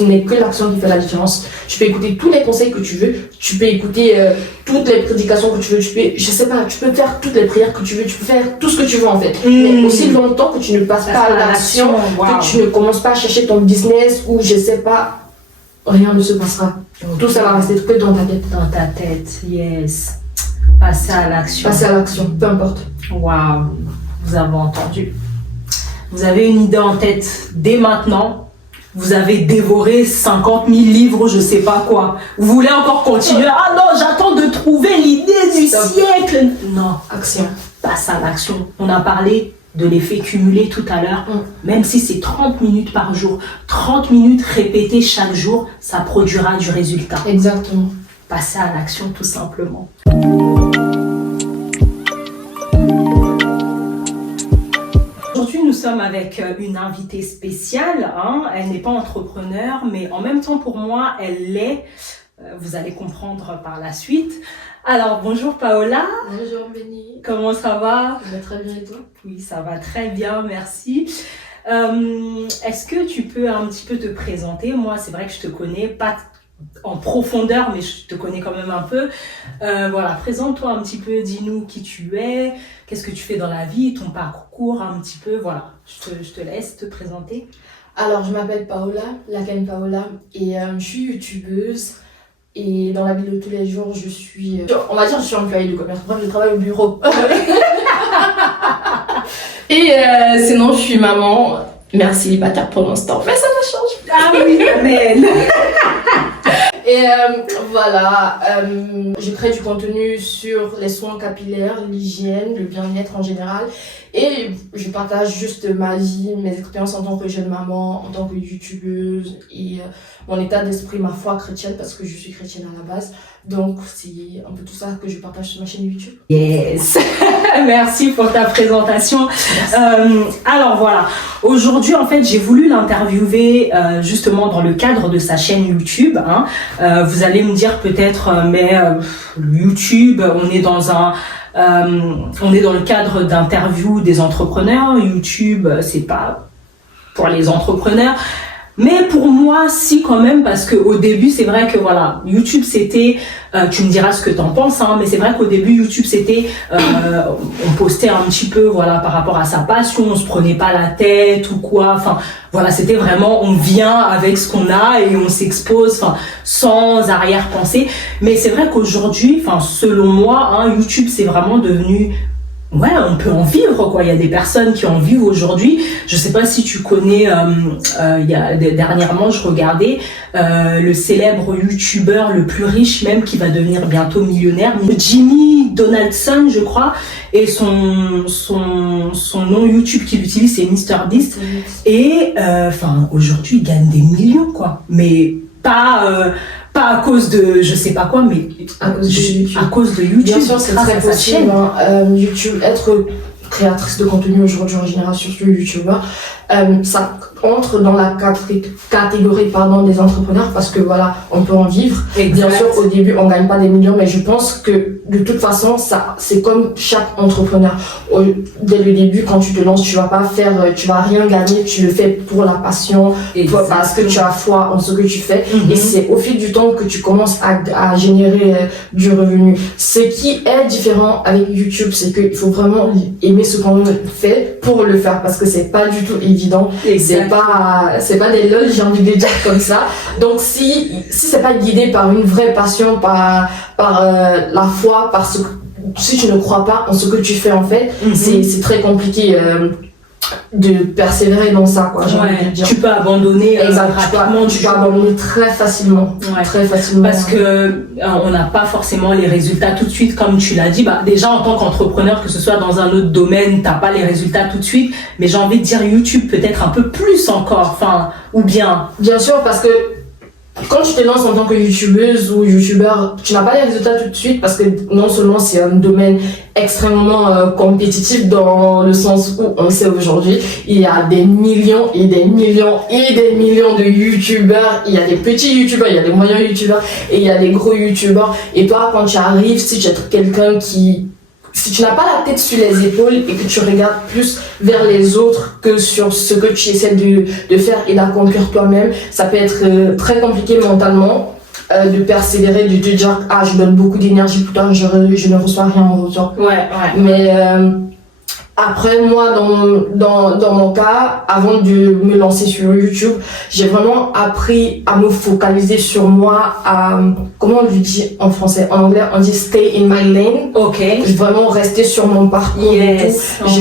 ce n'est que l'action qui fait la différence. Tu peux écouter tous les conseils que tu veux, tu peux écouter toutes les prédications que tu veux, tu peux faire toutes les prières que tu veux, tu peux faire tout ce que tu veux en fait. Mais aussi longtemps que tu ne passes pas à l'action, que tu ne commences pas à chercher ton business ou je sais pas, rien ne se passera. Tout ça va rester que dans ta tête. Dans ta tête, yes. Passer à l'action. Passer à l'action, peu importe. Waouh, vous avez entendu. Vous avez une idée en tête dès maintenant. Vous avez dévoré 50 000 livres, je sais pas quoi. Vous voulez encore continuer? Ah non, j'attends de trouver l'idée du siècle. Non, Action. passe à l'action. On a parlé de l'effet cumulé tout à l'heure. Même si c'est 30 minutes par jour, 30 minutes répétées chaque jour, ça produira du résultat. Exactement. Passer à l'action tout simplement. Aujourd'hui, nous sommes avec une invitée spéciale. Elle n'est pas entrepreneur, mais en même temps, pour moi, elle l'est. Vous allez comprendre par la suite. Alors, bonjour Paola. Bonjour Béni. Comment ça va? Ça va très bien et toi? Oui, ça va très bien, merci. Est-ce que tu peux un petit peu te présenter? Moi, c'est vrai que je te connais pas en profondeur, mais je te connais quand même un peu. Voilà, présente-toi un petit peu, dis-nous qui tu es, qu'est-ce que tu fais dans la vie, ton parcours un petit peu, voilà. Je te laisse te présenter. Alors, je m'appelle Paola, Laken Paola, et je suis youtubeuse. Et dans la vie de tous les jours, je suis... on va dire que je suis employée de commerce, bref, je travaille au bureau. Et sinon, je suis maman. Merci, célibataire pour l'instant. Mais ça me change. Ah oui, amen. Et voilà, je crée du contenu sur les soins capillaires, l'hygiène, le bien-être en général. Et je partage juste ma vie, mes expériences en tant que jeune maman, en tant que youtubeuse et mon état d'esprit, ma foi chrétienne, parce que je suis chrétienne à la base. Donc c'est un peu tout ça que je partage sur ma chaîne YouTube. Yes. Merci pour ta présentation. Alors voilà, aujourd'hui en fait j'ai voulu l'interviewer justement dans le cadre de sa chaîne YouTube. Vous allez me dire peut-être mais YouTube, on est dans le cadre d'interviews des entrepreneurs. YouTube, c'est pas pour les entrepreneurs. Mais pour moi, si quand même, parce que au début, c'est vrai que voilà, YouTube c'était, tu me diras ce que t'en penses, mais c'est vrai qu'au début YouTube c'était, on postait un petit peu, voilà, par rapport à sa passion, on se prenait pas la tête ou quoi, enfin voilà, c'était vraiment, on vient avec ce qu'on a et on s'expose, enfin sans arrière-pensée. Mais c'est vrai qu'aujourd'hui, enfin selon moi, YouTube c'est vraiment devenu ouais, on peut en vivre quoi. Il y a des personnes qui en vivent aujourd'hui. Je sais pas si tu connais. Dernièrement, je regardais le célèbre youtubeur le plus riche même qui va devenir bientôt millionnaire, Jimmy Donaldson, je crois. Et son nom YouTube qu'il utilise c'est MrBeast. Et enfin aujourd'hui, il gagne des millions quoi. Mais pas à cause de je sais pas quoi, mais à cause de YouTube. Bien sûr, c'est très possible. YouTube, être créatrice de contenu aujourd'hui en général sur YouTubeur, ça entre dans la catégorie des entrepreneurs parce que voilà, on peut en vivre. Exact. Bien sûr, au début, on gagne pas des millions, mais je pense que de toute façon, ça, c'est comme chaque entrepreneur. Dès le début, quand tu te lances, tu vas rien gagner, tu le fais pour la passion, parce que tu as foi en ce que tu fais. Et c'est au fil du temps que tu commences à générer du revenu. Ce qui est différent avec YouTube, c'est qu'il faut vraiment aimer ce qu'on fait pour le faire, parce que c'est pas du tout évident. C'est pas des lol, j'ai envie de dire comme ça. Donc si c'est pas guidé par une vraie passion, par la foi, si tu ne crois pas en ce que tu fais en fait, c'est très compliqué de persévérer dans ça quoi. J'ai envie de dire. Tu peux abandonner rapidement, tu peux abandonner très facilement, très facilement. Parce que on n'a pas forcément les résultats tout de suite, comme tu l'as dit. Déjà en tant qu'entrepreneur, que ce soit dans un autre domaine, t'as pas les résultats tout de suite. Mais j'ai envie de dire YouTube peut-être un peu plus encore, ou bien. Bien sûr, parce que quand tu te lances en tant que youtubeuse ou youtubeur, tu n'as pas les résultats tout de suite parce que non seulement c'est un domaine extrêmement compétitif dans le sens où on sait aujourd'hui, il y a des millions et des millions et des millions de youtubeurs, il y a des petits youtubeurs, il y a des moyens youtubeurs et il y a des gros youtubeurs. Et toi, quand tu arrives, si tu es quelqu'un qui si tu n'as pas la tête sur les épaules et que tu regardes plus vers les autres que sur ce que tu essaies de faire et d'accomplir toi-même, ça peut être très compliqué mentalement de persévérer, de te dire ah je donne beaucoup d'énergie pourtant je ne reçois rien en retour. Ouais. Mais après, moi, dans mon cas, avant de me lancer sur YouTube, j'ai vraiment appris à me focaliser sur moi, comment on lui dit en français? En anglais, on dit stay in my lane. Ok. Vraiment rester sur mon parcours. Yes. Et tout.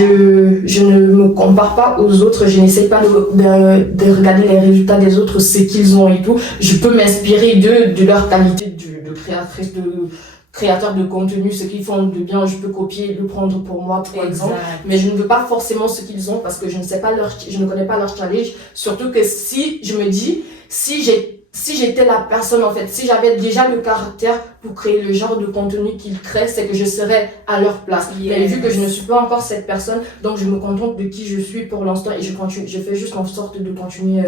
Je ne me compare pas aux autres, je n'essaye pas de regarder les résultats des autres, ce qu'ils ont et tout. Je peux m'inspirer de leur qualité de créatrice, de créateurs de contenu, ce qu'ils font de bien, je peux copier et le prendre pour moi, par exemple. Mais je ne veux pas forcément ce qu'ils ont parce que je ne connais pas leur challenge. Surtout que si je me dis, si j'étais la personne, en fait, si j'avais déjà le caractère pour créer le genre de contenu qu'ils créent, c'est que je serais à leur place. Yes. Mais vu que je ne suis pas encore cette personne, donc je me contente de qui je suis pour l'instant et je fais juste en sorte de continuer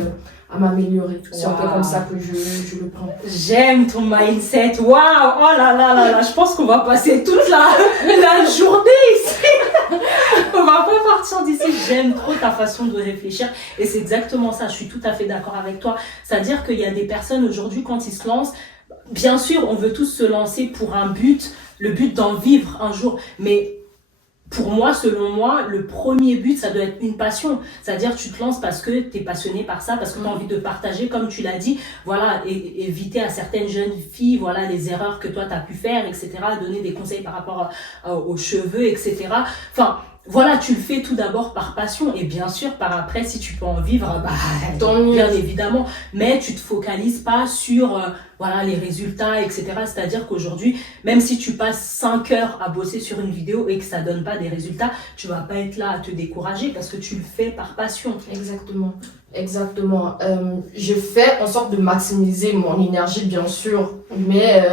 à m'améliorer. C'est un peu comme ça que je le prends. J'aime ton mindset. Waouh! Oh là là là là. Je pense qu'on va passer toute la journée ici. On va pas partir d'ici. J'aime trop ta façon de réfléchir. Et c'est exactement ça. Je suis tout à fait d'accord avec toi. C'est-à-dire qu'il y a des personnes aujourd'hui, quand ils se lancent, bien sûr, on veut tous se lancer pour un but, le but d'en vivre un jour. Mais pour moi, selon moi, le premier but, ça doit être une passion. C'est-à-dire, tu te lances parce que tu es passionné par ça, parce que tu as envie de partager, comme tu l'as dit, voilà, et éviter à certaines jeunes filles, voilà, les erreurs que toi, tu as pu faire, etc., donner des conseils par rapport aux cheveux, etc. Enfin, voilà, tu le fais tout d'abord par passion et bien sûr par après si tu peux en vivre, bien évidemment, mais tu te focalises pas sur voilà les résultats, etc. C'est-à-dire qu'aujourd'hui, même si tu passes 5 heures à bosser sur une vidéo et que ça donne pas des résultats, tu vas pas être là à te décourager parce que tu le fais par passion. Exactement. Je fais en sorte de maximiser mon énergie, bien sûr, mais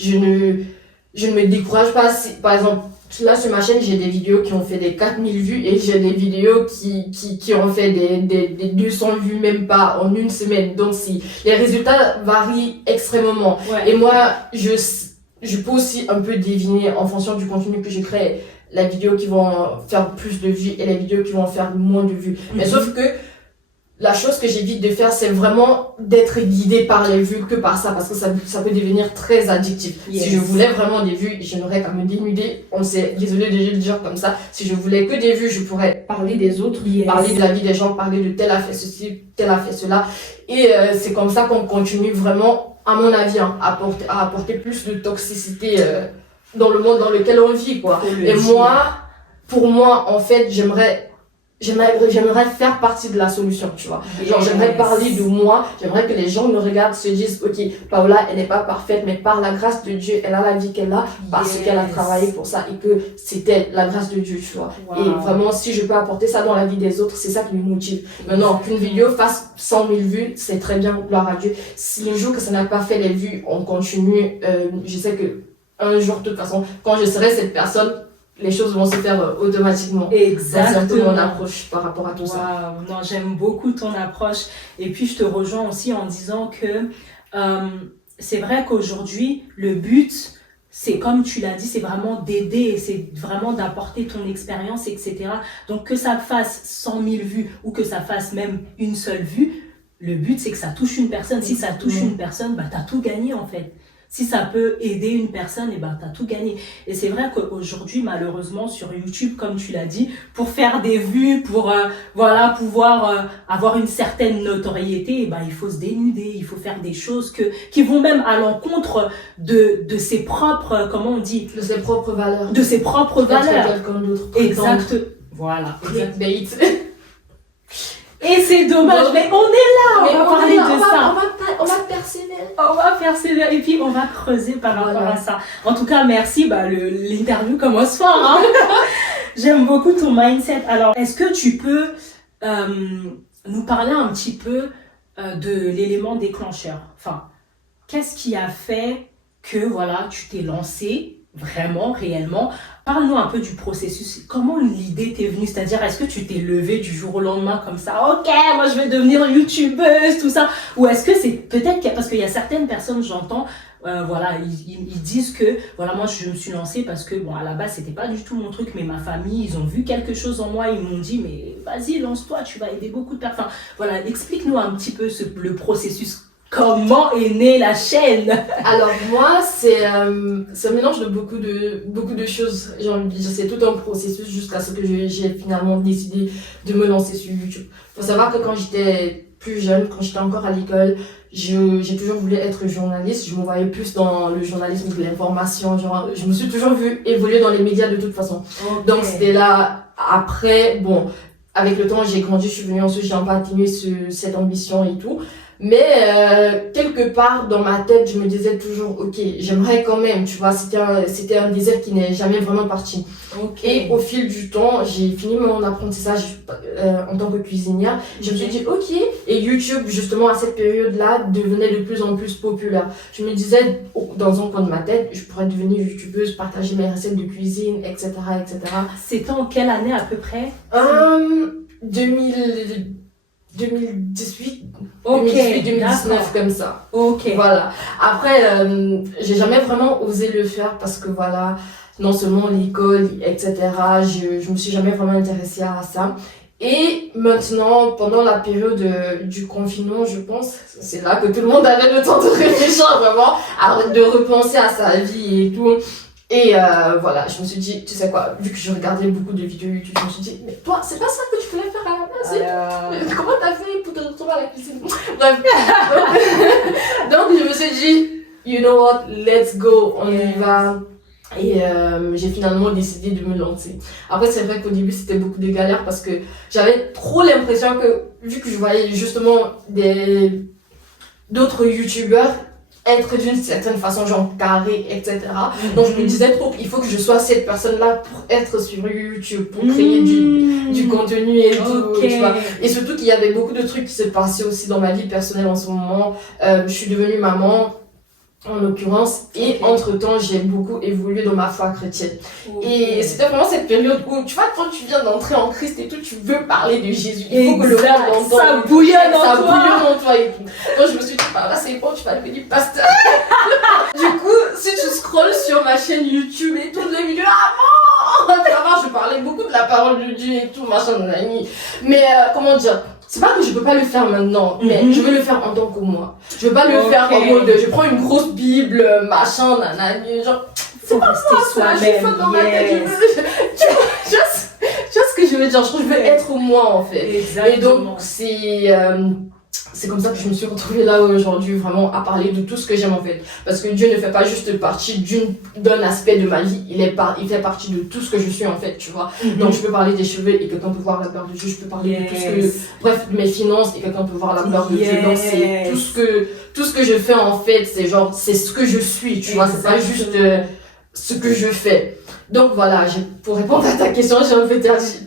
je ne me décourage pas. Si, par exemple, là, sur ma chaîne, j'ai des vidéos qui ont fait des 4000 vues et j'ai des vidéos qui ont fait des 200 vues, même pas en une semaine. Donc, si les résultats varient extrêmement. Ouais. Et moi, je peux aussi un peu deviner en fonction du contenu que je crée, les vidéos qui vont faire plus de vues et les vidéos qui vont faire moins de vues. Mais sauf que la chose que j'évite de faire, c'est vraiment d'être guidée par les vues que par ça, parce que ça peut devenir très addictif. Yes. Si je voulais vraiment des vues, je n'aurais qu'à me dénuder. Désolé de le dire comme ça. Si je voulais que des vues, je pourrais parler des autres, parler de la vie des gens, parler de tel a fait ceci, tel a fait cela. Et c'est comme ça qu'on continue vraiment, à mon avis, à apporter plus de toxicité dans le monde dans lequel on vit, quoi. Et pour moi, en fait, j'aimerais faire partie de la solution, tu vois. Genre, j'aimerais parler de moi, j'aimerais que les gens me regardent, se disent, ok, Paola, elle n'est pas parfaite, mais par la grâce de Dieu, elle a la vie qu'elle a, parce qu'elle a travaillé pour ça, et que c'était la grâce de Dieu, tu vois. Wow. Et vraiment, si je peux apporter ça dans la vie des autres, c'est ça qui me motive. Maintenant, qu'une vidéo fasse 100 000 vues, c'est très bien, gloire à Dieu. Si le jour que ça n'a pas fait les vues, on continue, je sais que un jour, de toute façon, quand je serai cette personne, les choses vont se faire automatiquement. Exactement. C'est un peu mon approche par rapport à tout ça. Non, j'aime beaucoup ton approche. Et puis, je te rejoins aussi en disant que c'est vrai qu'aujourd'hui, le but, c'est comme tu l'as dit, c'est vraiment d'aider, c'est vraiment d'apporter ton expérience, etc. Donc, que ça fasse 100 000 vues ou que ça fasse même une seule vue, le but, c'est que ça touche une personne. Si ça touche une personne, bah, t'as tout gagné, en fait. Si ça peut aider une personne, et ben t'as tout gagné. Et c'est vrai qu'aujourd'hui, malheureusement, sur YouTube, comme tu l'as dit, pour faire des vues, pour voilà pouvoir avoir une certaine notoriété, et ben il faut se dénuder, il faut faire des choses qui vont même à l'encontre de ses propres, comment on dit, de ses propres valeurs. De ses propres valeurs. Quelqu'un d'autre. Exact. Voilà. Clickbait. Et c'est dommage, mais on est là, on va parler de ça. On va persévérer. On va persévérer et puis on va creuser par rapport à ça. En tout cas, merci, l'interview commence fort. Hein. J'aime beaucoup ton mindset. Alors, est-ce que tu peux nous parler un petit peu de l'élément déclencheur? Enfin, qu'est-ce qui a fait que voilà, tu t'es lancé, vraiment, réellement. Parle-nous un peu du processus. Comment l'idée t'est venue? C'est-à-dire, est-ce que tu t'es levée du jour au lendemain comme ça? Ok, moi je vais devenir youtubeuse, tout ça. Ou est-ce que c'est peut-être parce qu'il y a certaines personnes, j'entends, voilà, ils disent que, voilà, moi je me suis lancée parce que, bon, à la base c'était pas du tout mon truc, mais ma famille, ils ont vu quelque chose en moi, ils m'ont dit, mais vas-y, lance-toi, tu vas aider beaucoup de personnes. Enfin, voilà, explique-nous un petit peu le processus. Comment est née la chaîne? Alors moi, c'est un mélange de beaucoup de choses. J'ai envie de dire, c'est tout un processus jusqu'à ce que j'ai finalement décidé de me lancer sur YouTube. Faut savoir que quand j'étais plus jeune, quand j'étais encore à l'école, j'ai toujours voulu être journaliste. Je me voyais plus dans le journalisme de l'information. Genre, je me suis toujours vue évoluer dans les médias de toute façon. Okay. Donc c'était là. Après, bon, avec le temps, j'ai grandi, je suis venue ensuite, j'ai un peu atténué cette ambition et tout. Mais quelque part dans ma tête, je me disais toujours, ok, j'aimerais quand même, tu vois, c'était un désir qui n'est jamais vraiment parti. Okay. Et au fil du temps, j'ai fini mon apprentissage en tant que cuisinière. Je me suis dit, ok, et YouTube, justement, à cette période-là, devenait de plus en plus populaire. Je me disais, dans un coin de ma tête, je pourrais devenir youtubeuse, partager mes recettes de cuisine, etc., etc. C'était en quelle année à peu près? 2018, okay, 2019, comme ça. Ok. Voilà. Après, j'ai jamais vraiment osé le faire parce que voilà, non seulement l'école, etc., je me suis jamais vraiment intéressée à ça. Et maintenant, pendant la période du confinement, je pense, c'est là que tout le monde avait le temps de réfléchir vraiment, de repenser à sa vie et tout. Et voilà, je me suis dit, tu sais quoi, vu que je regardais beaucoup de vidéos YouTube, je me suis dit, mais toi, c'est pas ça que tu voulais faire à la base. Comment t'as fait pour te retrouver à la cuisine? Bref. Donc, je me suis dit, you know what, let's go, on y va. Et j'ai finalement décidé de me lancer. Après, c'est vrai qu'au début, c'était beaucoup de galères parce que j'avais trop l'impression que, vu que je voyais justement d'autres youtubeurs être d'une certaine façon, genre carré, etc. Donc je me disais trop, il faut que je sois cette personne-là pour être sur YouTube, pour créer du contenu et tout, tu vois. Et surtout qu'il y avait beaucoup de trucs qui se passaient aussi dans ma vie personnelle en ce moment. Je suis devenue maman, en l'occurrence, et entre-temps, j'ai beaucoup évolué dans ma foi chrétienne. Et c'était vraiment cette période où, tu vois, quand tu viens d'entrer en Christ et tout, tu veux parler de Jésus. Il faut que le monde l'entende. Ça bouillonne en toi et tout. Donc je me suis dit, bah là, c'est bon, tu vas devenir pasteur. Du coup, si tu scrolles sur ma chaîne YouTube et tout, les vidéos, avant, je parlais beaucoup de la parole de Dieu et tout, machin, nanani. Mais comment dire, c'est pas que je peux pas le faire maintenant, mais je veux le faire en tant que moi. Je veux pas le faire en mode, je prends une grosse bible, machin, nanani, genre, c'est pas moi, ça, je suis folle dans ma tête, tu vois ce que je veux dire, je veux être moi, en fait. Exactement. Et donc, c'est comme ça que je me suis retrouvée là aujourd'hui, vraiment à parler de tout ce que j'aime en fait. Parce que Dieu ne fait pas juste partie d'un aspect de ma vie, il fait partie de tout ce que je suis en fait, tu vois. Donc je peux parler des cheveux et quelqu'un peut voir la couleur de Dieu, je peux parler de tout ce que, bref, de mes finances et quelqu'un peut voir la couleur de Dieu. Donc c'est tout ce que je fais en fait, c'est genre, c'est ce que je suis, tu vois, c'est pas juste ce que je fais. Donc voilà, pour répondre à ta question, j'ai un peu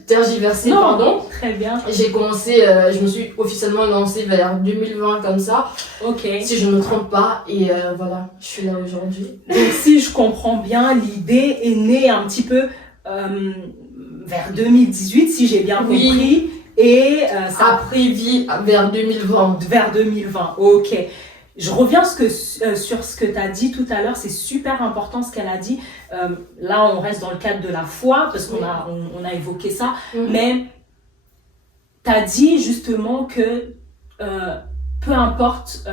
tergiversé, pardon. Très bien. J'ai commencé, je me suis officiellement lancée vers 2020 comme ça. Ok. Si je ne me trompe pas, et voilà, je suis là aujourd'hui. Donc si je comprends bien, l'idée est née un petit peu vers 2018, si j'ai bien compris. Oui. Et ça a pris vie vers 2020. Vers 2020, ok. Je reviens sur ce que tu as dit tout à l'heure, c'est super important ce qu'elle a dit. Là, on reste dans le cadre de la foi, parce qu'on a évoqué ça, mais tu as dit justement que peu importe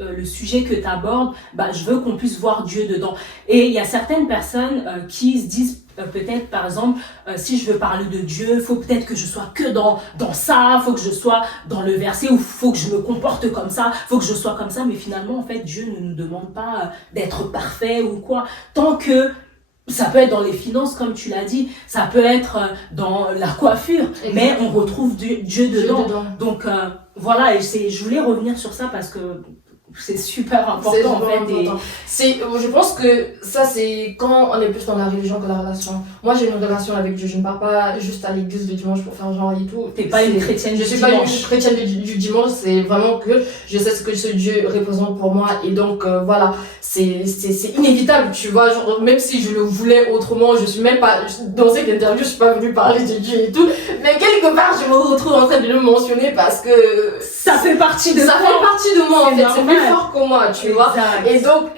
le sujet que tu abordes, bah, je veux qu'on puisse voir Dieu dedans. Et il y a certaines personnes qui se disent peut-être, par exemple, si je veux parler de Dieu, faut peut-être que je sois que dans ça, faut que je sois dans le verset, ou faut que je me comporte comme ça, faut que je sois comme ça. Mais finalement, en fait, Dieu ne nous demande pas d'être parfait ou quoi. Tant que ça peut être dans les finances, comme tu l'as dit, ça peut être dans la coiffure, exactement, mais on retrouve Dieu dedans. Donc voilà, et je voulais revenir sur ça parce que c'est super important C'est en super fait. Et important. Je pense que ça, c'est quand on est plus dans la religion que la relation. Moi, j'ai une relation avec Dieu. Je ne pars pas juste à l'église le dimanche pour faire genre et tout. t'es pas une chrétienne Je du suis pas une dimanche. chrétienne du dimanche. C'est vraiment que je sais ce que ce Dieu représente pour moi. Et donc, voilà, c'est inévitable, tu vois. Genre, même si je le voulais autrement, je suis même pas, dans cette interview, je suis pas venue parler de Dieu et tout. Mais quelque part, je me retrouve en train de le mentionner parce que Ça fait partie de ça toi. fait partie de moi, en C'est fait. C'est normal. plus fort que moi, tu vois. Exact. Et donc,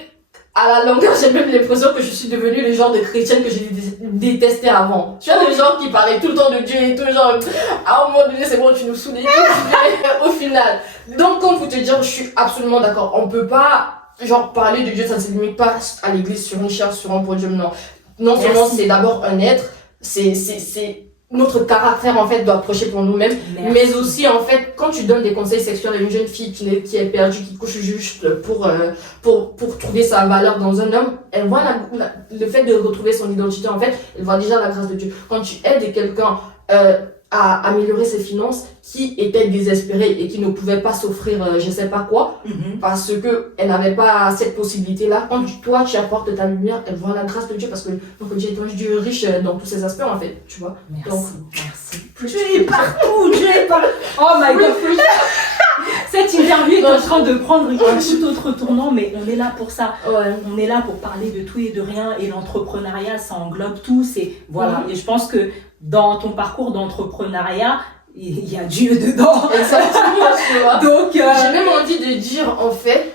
à la longueur, j'ai même l'impression que je suis devenue le genre de chrétienne que j'ai détesté avant. Tu vois, les gens qui parlaient tout le temps de Dieu et tout, genre, à un moment donné, c'est bon, tu nous saoules et tout. Mais au final. Donc, comme pour te dire, je suis absolument d'accord. On peut pas, genre, parler de Dieu, ça ne se limite pas à l'église, sur une chaire, sur un podium, non. Non seulement Merci. c'est d'abord un être, c'est notre caractère, en fait, doit approcher pour nous-mêmes. Merci. Mais aussi, en fait, quand tu donnes des conseils sexuels à une jeune fille qui est perdue, qui couche juste pour trouver sa valeur dans un homme, elle voit le fait de retrouver son identité, en fait, elle voit déjà la grâce de Dieu. Quand tu aides quelqu'un à améliorer ses finances, qui était désespérée et qui ne pouvait pas s'offrir je sais pas quoi, parce que elle n'avait pas cette possibilité-là, quand toi tu apportes ta lumière, elle voit la grâce de Dieu, parce que donc, Dieu est un Dieu riche dans tous ses aspects, en fait, tu vois. Merci, Donc, merci. Dieu est partout, Dieu est partout. Oh my God. Cette interview est en train de prendre un tout autre tournant, mais on est là pour ça. Ouais. On est là pour parler de tout et de rien, et l'entrepreneuriat, ça englobe tout. C'est voilà. Et je pense que dans ton parcours d'entrepreneuriat, il y a Dieu dedans. Exactement, tu vois. Donc, J'ai même envie de dire, en fait,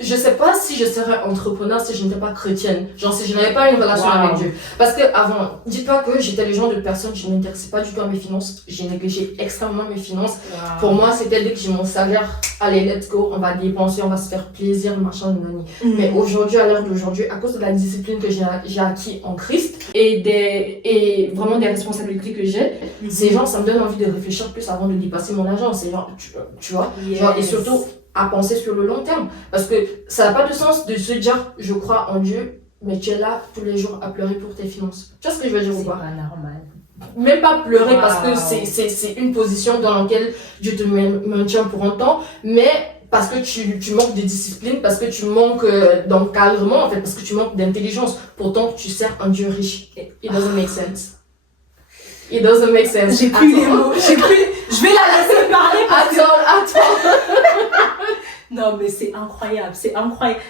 je sais pas si je serais entrepreneur si je n'étais pas chrétienne. Genre, si je n'avais pas une relation avec Dieu. Parce que avant, dis-toi que j'étais le genre de personne qui ne m'intéressait pas du tout à mes finances. J'ai négligé extrêmement mes finances. Pour moi, c'était dès que j'ai mon salaire, allez, let's go, on va dépenser, on va se faire plaisir, machin, nanani. Mais aujourd'hui, à l'heure d'aujourd'hui, à cause de la discipline que j'ai acquis en Christ et vraiment des responsabilités que j'ai, ces gens, ça me donne envie de réfléchir plus avant de dépasser mon argent. C'est genre, tu vois, genre, et surtout, à penser sur le long terme. Parce que ça n'a pas de sens de se dire, je crois en Dieu, mais tu es là tous les jours à pleurer pour tes finances. Tu vois ce que je veux dire ou c'est pas? pas normal. Même pas pleurer parce que c'est une position dans laquelle Dieu te maintient pour un temps, mais parce que tu manques de discipline, parce que tu manques d'encadrement, en fait, parce que tu manques d'intelligence. Pourtant, tu sers un Dieu riche. It doesn't make sense. It doesn't make sense. J'ai plus les mots. Je vais la laisser parler parce que... Attends. Non, mais c'est incroyable, c'est incroyable.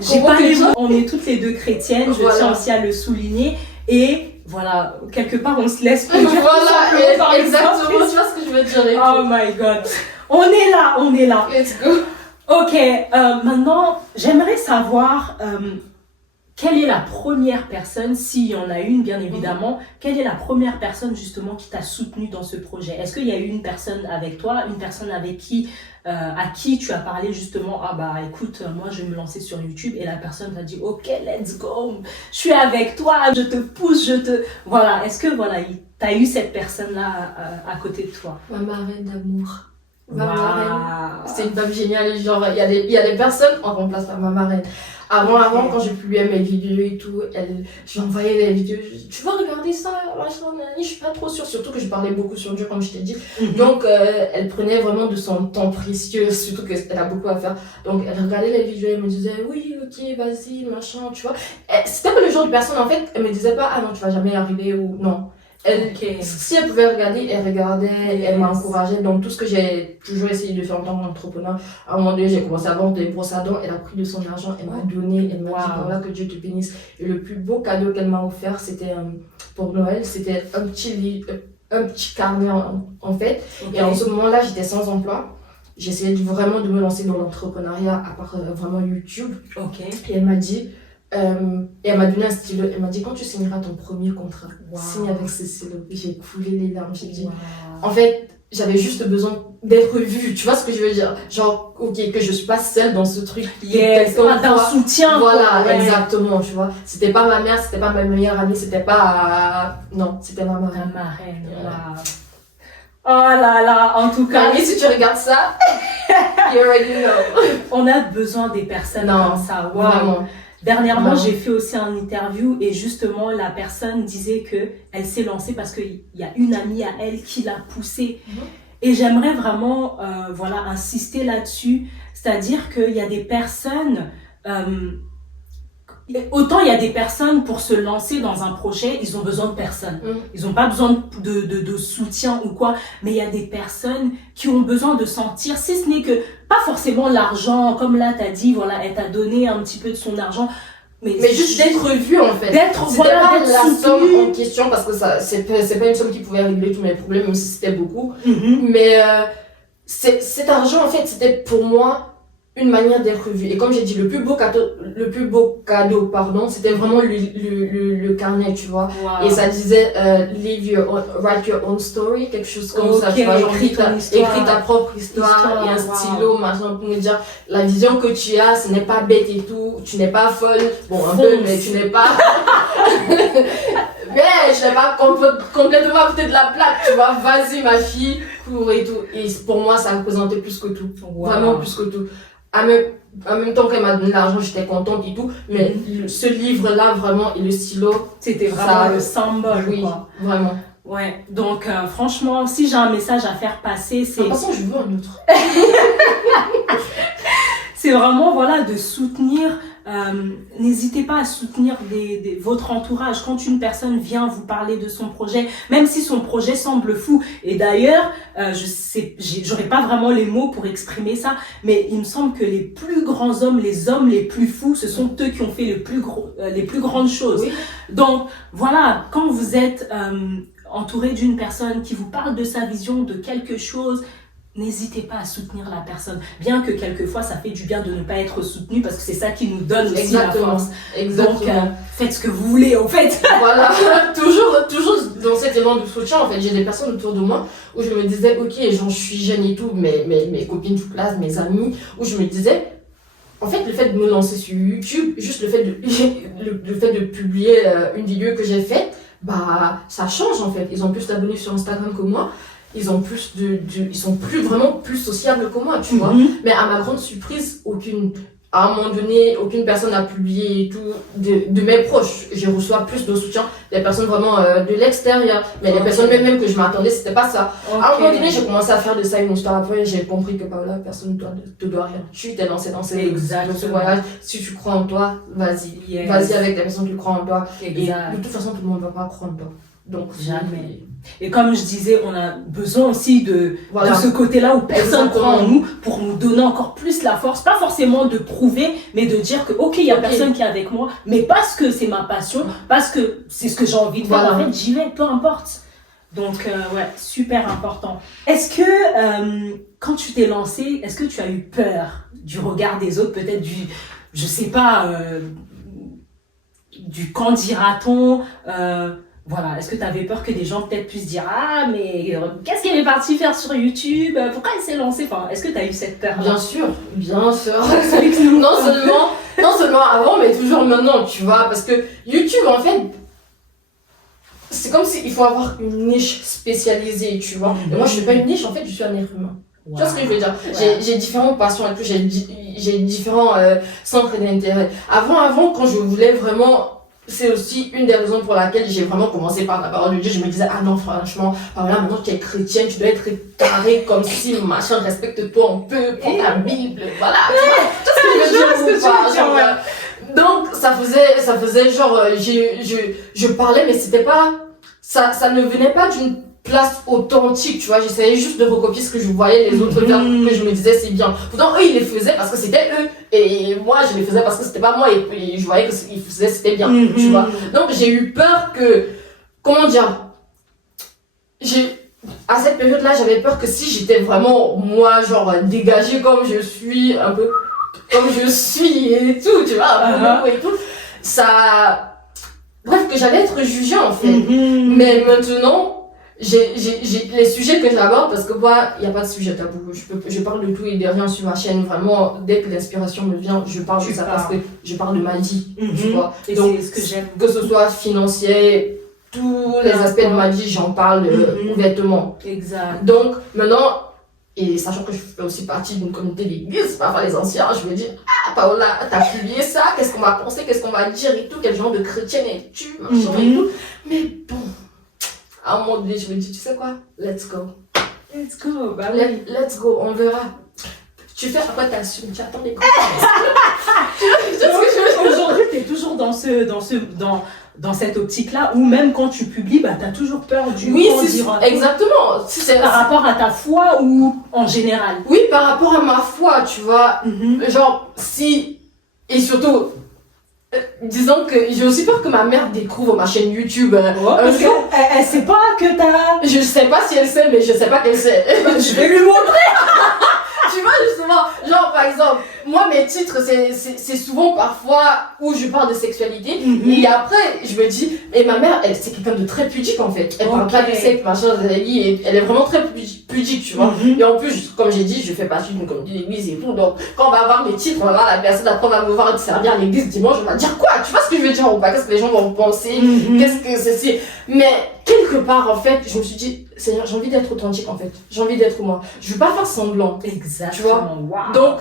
J'ai pas les mots. On est toutes les deux chrétiennes, je tiens aussi à le souligner. Et voilà, quelque part, on se laisse conduire. Voilà, exactement, tu vois ce que je veux dire. Oh my God. On est là. Let's go. Ok, maintenant, j'aimerais savoir quelle est la première personne, s'il y en a une bien évidemment, quelle est la première personne justement qui t'a soutenu dans ce projet? Est-ce qu'il y a eu une personne avec toi, une personne avec qui, à qui tu as parlé justement, ah bah écoute, moi je vais me lancer sur YouTube, et la personne t'a dit ok, let's go, je suis avec toi, je te pousse, Voilà, est-ce que voilà, t'as eu cette personne-là à côté de toi? Ma marraine d'amour. Ma Wow. marraine. C'est une femme géniale, genre, il y a des personnes, on remplace par ma marraine. Avant, quand j'ai publié mes vidéos et tout, j'envoyais des vidéos, tu vas regarder ça, machin, je suis pas trop sûre, surtout que je parlais beaucoup sur Dieu, comme je t'ai dit. Donc, elle prenait vraiment de son temps précieux, surtout qu'elle a beaucoup à faire. Donc, elle regardait les vidéos, elle me disait, oui, ok, vas-y, machin, tu vois. C'était pas le genre de personne, en fait, elle me disait pas, ah non, tu vas jamais y arriver, ou non. Si elle pouvait regarder, elle regardait, elle m'a encouragée. Donc, tout ce que j'ai toujours essayé de faire en tant qu'entrepreneur, à un moment donné, j'ai commencé à vendre des brosses à dents. Elle a pris de son argent, elle m'a donné, elle m'a dit, voilà, que Dieu te bénisse. Et le plus beau cadeau qu'elle m'a offert, c'était pour Noël, c'était un petit carnet en fait. Et en ce moment-là, j'étais sans emploi. J'essayais vraiment de me lancer dans l'entrepreneuriat à part vraiment YouTube. Et elle m'a dit, et elle m'a donné un stylo, elle m'a dit quand tu signeras ton premier contrat, signe avec ce stylo. J'ai coulé les larmes, j'ai dit, en fait, j'avais juste besoin d'être vue, tu vois ce que je veux dire, genre, ok, que je suis pas seule dans ce truc, d'un soutien, voilà, exactement, tu vois, c'était pas ma mère, c'était pas ma meilleure amie, c'était pas, non, c'était ma marraine. Oh là là, en tout cas. Et si tu regardes ça, you already know. On a besoin des personnes comme ça, vraiment. Dernièrement, j'ai fait aussi un interview et justement, la personne disait que elle s'est lancée parce qu'il y a une amie à elle qui l'a poussée. Et j'aimerais vraiment, voilà, insister là-dessus. C'est-à-dire qu'il y a des personnes, autant il y a des personnes pour se lancer dans un projet, ils ont besoin de personne. Ils n'ont pas besoin de soutien ou quoi, mais il y a des personnes qui ont besoin de sentir, si ce n'est que, pas forcément l'argent, comme là t'as dit, voilà, elle t'a donné un petit peu de son argent, mais juste d'être vu en fait. C'était pas la somme en question, parce que ça, c'est pas une somme qui pouvait régler tous mes problèmes, même si c'était beaucoup. Mais cet argent en fait, c'était pour moi une manière d'être vu. Et comme j'ai dit, le plus beau cadeau, c'était vraiment le carnet, tu vois. Wow. Et ça disait write your own story, quelque chose comme ça, tu vois, genre écris ta propre histoire et un stylo, machin, pour me dire la vision que tu as, ce n'est pas bête et tout, tu n'es pas folle, bon un peu, mais tu n'es pas mais je n'ai pas complètement à côté de la plaque, tu vois, vas-y ma fille, cours et tout. Et pour moi, ça représentait plus que tout, vraiment plus que tout. En même temps qu'elle m'a donné l'argent, j'étais contente et tout, mais ce livre-là, vraiment, et le stylo, c'était vraiment le symbole, oui, quoi. Vraiment. Ouais, donc franchement, si j'ai un message à faire passer, c'est... De toute façon, je veux un autre. C'est vraiment, voilà, de soutenir, n'hésitez pas à soutenir votre entourage. Quand une personne vient vous parler de son projet, même si son projet semble fou, et d'ailleurs, j'aurais pas vraiment les mots pour exprimer ça, mais il me semble que les plus grands hommes, les hommes les plus fous, ce sont eux qui ont fait les plus grandes choses. Oui. Donc, voilà, quand vous êtes entouré d'une personne qui vous parle de sa vision, de quelque chose, n'hésitez pas à soutenir la personne. Bien que quelquefois, ça fait du bien de ne pas être soutenu parce que c'est ça qui nous donne aussi la force. Exactement. Donc, faites ce que vous voulez, en fait. Voilà. toujours dans cet élan de soutien, en fait, j'ai des personnes autour de moi où je me disais, ok, j'en suis jeune et tout, mes copines de classe, mes amis, où je me disais, en fait, le fait de me lancer sur YouTube, juste le fait de publier une vidéo que j'ai faite, bah, ça change, en fait. Ils ont plus d'abonnés sur Instagram que moi. Ils sont plus vraiment plus sociables que moi, tu vois. Mais à ma grande surprise, à un moment donné, aucune personne n'a publié et tout de mes proches. Je reçois plus de soutien des personnes vraiment de l'extérieur. Mais les personnes même que je m'attendais, c'était pas ça. À un moment donné, j'ai commencé à faire de ça une histoire. Après, j'ai compris que voilà, personne ne te doit rien. Tu t'es lancé dans ce voyage. Si tu crois en toi, vas-y. Yes. Vas-y avec la personne qui croit en toi. Exact. Et de toute façon, tout le monde ne va pas croire en toi. Donc, jamais. Et comme je disais, on a besoin aussi de ce côté-là où personne croit en nous pour nous donner encore plus la force. Pas forcément de prouver, mais de dire que, ok, il y a personne qui est avec moi, mais parce que c'est ma passion, parce que c'est ce que j'ai envie de faire, en fait, j'y vais, peu importe. Donc, ouais, super important. Est-ce que, quand tu t'es lancé, est-ce que tu as eu peur du regard des autres, peut-être je sais pas, du qu'en dira-t-on, voilà, est-ce que tu avais peur que des gens peut-être puissent dire « Ah, mais qu'est-ce qu'elle est partie faire sur YouTube? Pourquoi elle s'est lancée ?» Enfin, est-ce que tu as eu cette peur? Bien sûr. non seulement avant, mais toujours maintenant, tu vois. Parce que YouTube, en fait, c'est comme s'il faut avoir une niche spécialisée, tu vois. Et moi, je suis pas une niche, en fait, je suis un être humain. Wow. Tu vois ce que je veux dire? J'ai différentes passions et tout, j'ai différents centres d'intérêt. Avant, quand je voulais vraiment... C'est aussi une des raisons pour laquelle j'ai vraiment commencé par la parole de Dieu. Je me disais, ah non, franchement, voilà, maintenant tu es chrétienne, tu dois être carré comme si, machin, respecte-toi un peu, prends ta Bible, voilà. Tu vois ce que je veux dire? Donc, ça faisait genre, je parlais, mais c'était pas, ça ne venait pas d'une place authentique, tu vois. J'essayais juste de recopier ce que je voyais les autres faire, que je me disais c'est bien. Pourtant, eux, ils les faisaient parce que c'était eux. Et moi, je les faisais parce que c'était pas moi. Et je voyais que ils faisaient, c'était bien, tu vois. Donc, j'ai eu peur que, comment dire, à cette période-là, j'avais peur que si j'étais vraiment, moi, genre, dégagée comme je suis, un peu, comme je suis et tout, tu vois, un peu et tout, ça, bref, que j'allais être jugée, en fait. Mais maintenant, j'ai les sujets que j'aborde, parce que moi, il n'y a pas de sujet tabou. Je parle de tout et de rien sur ma chaîne. Vraiment, dès que l'inspiration me vient, je parle de ça parce que je parle de ma vie, tu vois. Et donc, c'est ce que j'aime. Que ce soit financier, tous les aspects de ma vie, j'en parle ouvertement. Exact. Donc, maintenant, et sachant que je fais aussi partie d'une communauté d'église, parfois les anciens, je me dis, ah, Paola, t'as publié ça, qu'est-ce qu'on va penser, qu'est-ce qu'on va dire et tout, quel genre de chrétienne es-tu, machin et tout. Mais bon. À un moment donné, je me dis, tu sais quoi? Let's go. Let's go, bah oui. Let's go, on verra. Tu fais après t'assumes, tu attends les gars. Aujourd'hui, tu es toujours dans cette optique-là, où même quand tu publies, bah, tu as toujours peur du Oui, exactement. Par rapport à ta foi ou en général? Oui, par rapport à ma foi, tu vois. Genre, si... Et surtout, disons que j'ai aussi peur que ma mère découvre ma chaîne YouTube. Parce qu'elle sait pas que t'as... Je sais pas si elle sait, mais je sais pas qu'elle sait. Je vais lui montrer. Tu vois, justement, genre par exemple, moi mes titres, c'est souvent parfois où je parle de sexualité. Et après, je me dis, et ma mère, c'est quelqu'un de très pudique en fait. Elle parle pas de sexe, machin, et elle est vraiment très pudique, tu vois. Et en plus, comme j'ai dit, je fais partie d'une communauté d'église et tout. Donc, quand on va voir mes titres, on va voir la personne, après on va me voir te servir à l'église dimanche, on va dire quoi? Tu vois ce que je veux dire ou pas? Qu'est-ce que les gens vont penser? Qu'est-ce que c'est? Mais quelque part, en fait, je me suis dit, Seigneur, j'ai envie d'être authentique en fait. J'ai envie d'être moi. Je veux pas faire semblant. Exactement. Tu vois? Wow. Donc,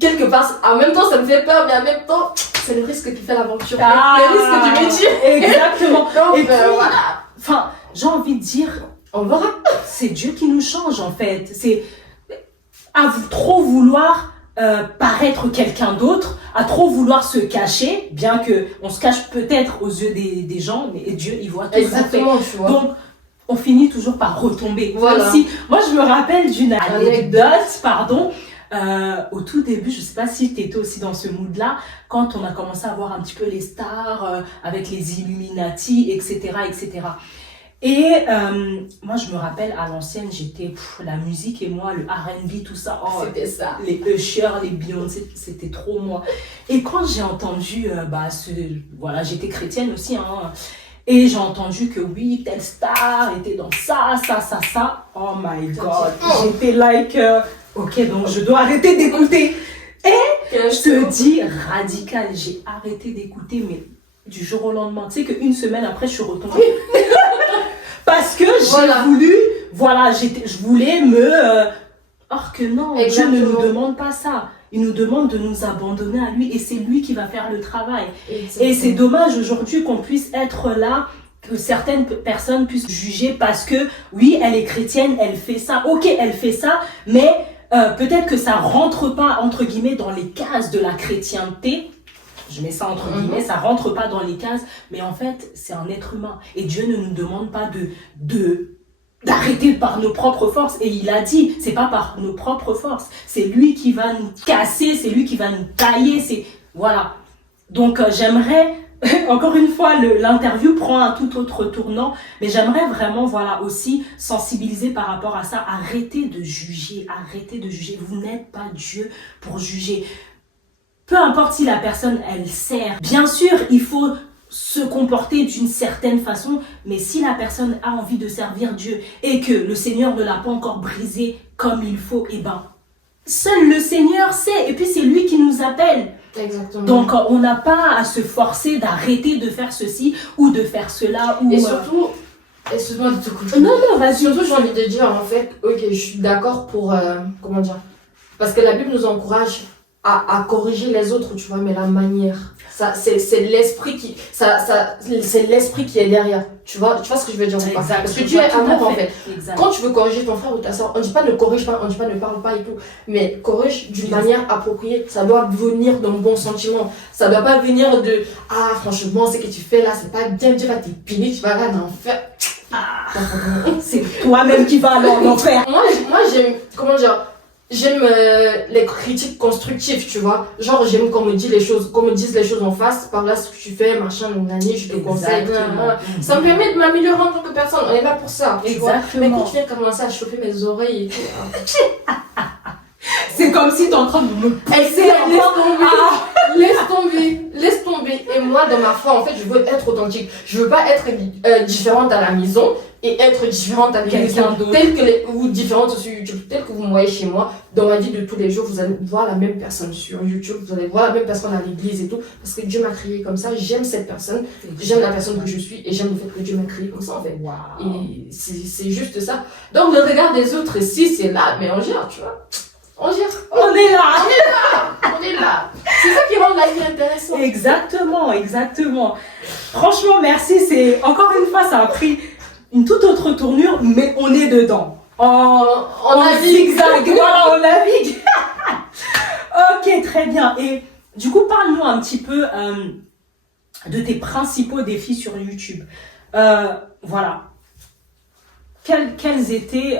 quelque part, en même temps, ça me fait peur, mais en même temps, c'est le risque qui fait l'aventure. Le risque du métier. Exactement. Donc, et puis, voilà. Enfin, j'ai envie de dire, on verra. C'est Dieu qui nous change en fait. C'est à trop vouloir paraître quelqu'un d'autre, à trop vouloir se cacher, bien que on se cache peut-être aux yeux des gens, mais Dieu, il voit tout. Exactement, tu vois. Donc, on finit toujours par retomber. Voilà. Aussi, moi, je me rappelle d'une anecdote, pardon. Au tout début, je sais pas si tu étais aussi dans ce mood-là, quand on a commencé à voir un petit peu les stars avec les Illuminati, etc., etc. Et moi, je me rappelle, à l'ancienne, j'étais la musique et moi, le R&B, tout ça. Oh, c'était ça. Les Usher, les Beyoncé, c'était trop moi. Et quand j'ai entendu, voilà, j'étais chrétienne aussi, hein. Et j'ai entendu que oui, telle star était dans ça. Oh my God. J'étais like, ok, donc je dois arrêter d'écouter. Et je te dis, radical, j'ai arrêté d'écouter, mais du jour au lendemain. Tu sais qu'une semaine après, je suis retombée. Parce que j'ai voulu, voilà, je voulais me... Or que non, Dieu ne nous demande pas ça. Il nous demande de nous abandonner à lui et c'est lui qui va faire le travail. Exactement. Et c'est dommage aujourd'hui qu'on puisse être là, que certaines personnes puissent juger parce que oui, elle est chrétienne, elle fait ça. Ok, elle fait ça, mais peut-être que ça rentre pas, entre guillemets, dans les cases de la chrétienté. Je mets ça entre guillemets, ça rentre pas dans les cases, mais en fait, c'est un être humain. Et Dieu ne nous demande pas d'arrêter par nos propres forces. Et il a dit, c'est pas par nos propres forces. C'est lui qui va nous casser, c'est lui qui va nous tailler, voilà. Donc, j'aimerais, encore une fois, l'interview prend un tout autre tournant, mais j'aimerais vraiment, voilà, aussi sensibiliser par rapport à ça. Arrêtez de juger, arrêtez de juger. Vous n'êtes pas Dieu pour juger. Peu importe si la personne, elle sert. Bien sûr, il faut se comporter d'une certaine façon, mais si la personne a envie de servir Dieu et que le Seigneur ne l'a pas encore brisé comme il faut, eh ben, seul le Seigneur sait, et puis c'est lui qui nous appelle. Exactement. Donc, on n'a pas à se forcer d'arrêter de faire ceci ou de faire cela. Ou, et surtout, excuse-moi de te couper. Non, vas-y. Surtout, j'ai envie de dire, en fait, ok, je suis d'accord pour, comment dire, parce que la Bible nous encourage à corriger les autres, tu vois, mais la manière, ça, c'est l'esprit qui, c'est l'esprit qui est derrière, tu vois ce que je veux dire ou pas? Parce que Dieu est amour, en fait. Exact. Quand tu veux corriger ton frère ou ta soeur, on dit pas ne corrige pas, on dit pas ne parle pas et tout, mais corrige d'une manière appropriée. Ça doit venir d'un bon sentiment. Ça doit pas venir de, ah, franchement, ce que tu fais là, c'est pas bien, Dieu va t'épiner, tu vas là en enfer. C'est toi-même qui vas aller en enfer. Moi, j'aime, comment dire, j'aime les critiques constructives, tu vois. Genre, j'aime qu'on me dise les choses en face. Par là, ce que tu fais, machin, nani, je te conseille. Ça me permet de m'améliorer en tant que personne. On est là pour ça, tu vois. Mais quand tu viens commencer à chauffer mes oreilles et tout. C'est comme si t'es en train de me presser. Laisse tomber. Et moi, dans ma foi, en fait, je veux être authentique. Je veux pas être différente à la maison et être différente avec quelqu'un d'autre. Ou différente sur YouTube. Telle que vous me voyez chez moi, dans ma vie de tous les jours, vous allez voir la même personne sur YouTube, vous allez voir la même personne à l'église et tout. Parce que Dieu m'a créé comme ça, j'aime cette personne, j'aime la personne que je suis et j'aime le fait que Dieu m'a créé comme ça, en fait. Wow. Et c'est juste ça. Donc, le regard des autres, si c'est là, mais on gère, tu vois. On gère. On est là. C'est ça qui rend la vie intéressante. Exactement. Franchement, merci. C'est encore une fois, ça a pris une toute autre tournure, mais on est dedans. On navigue. Voilà, on navigue. Ok, très bien. Et du coup, parle-nous un petit peu de tes principaux défis sur YouTube. Voilà. Quels étaient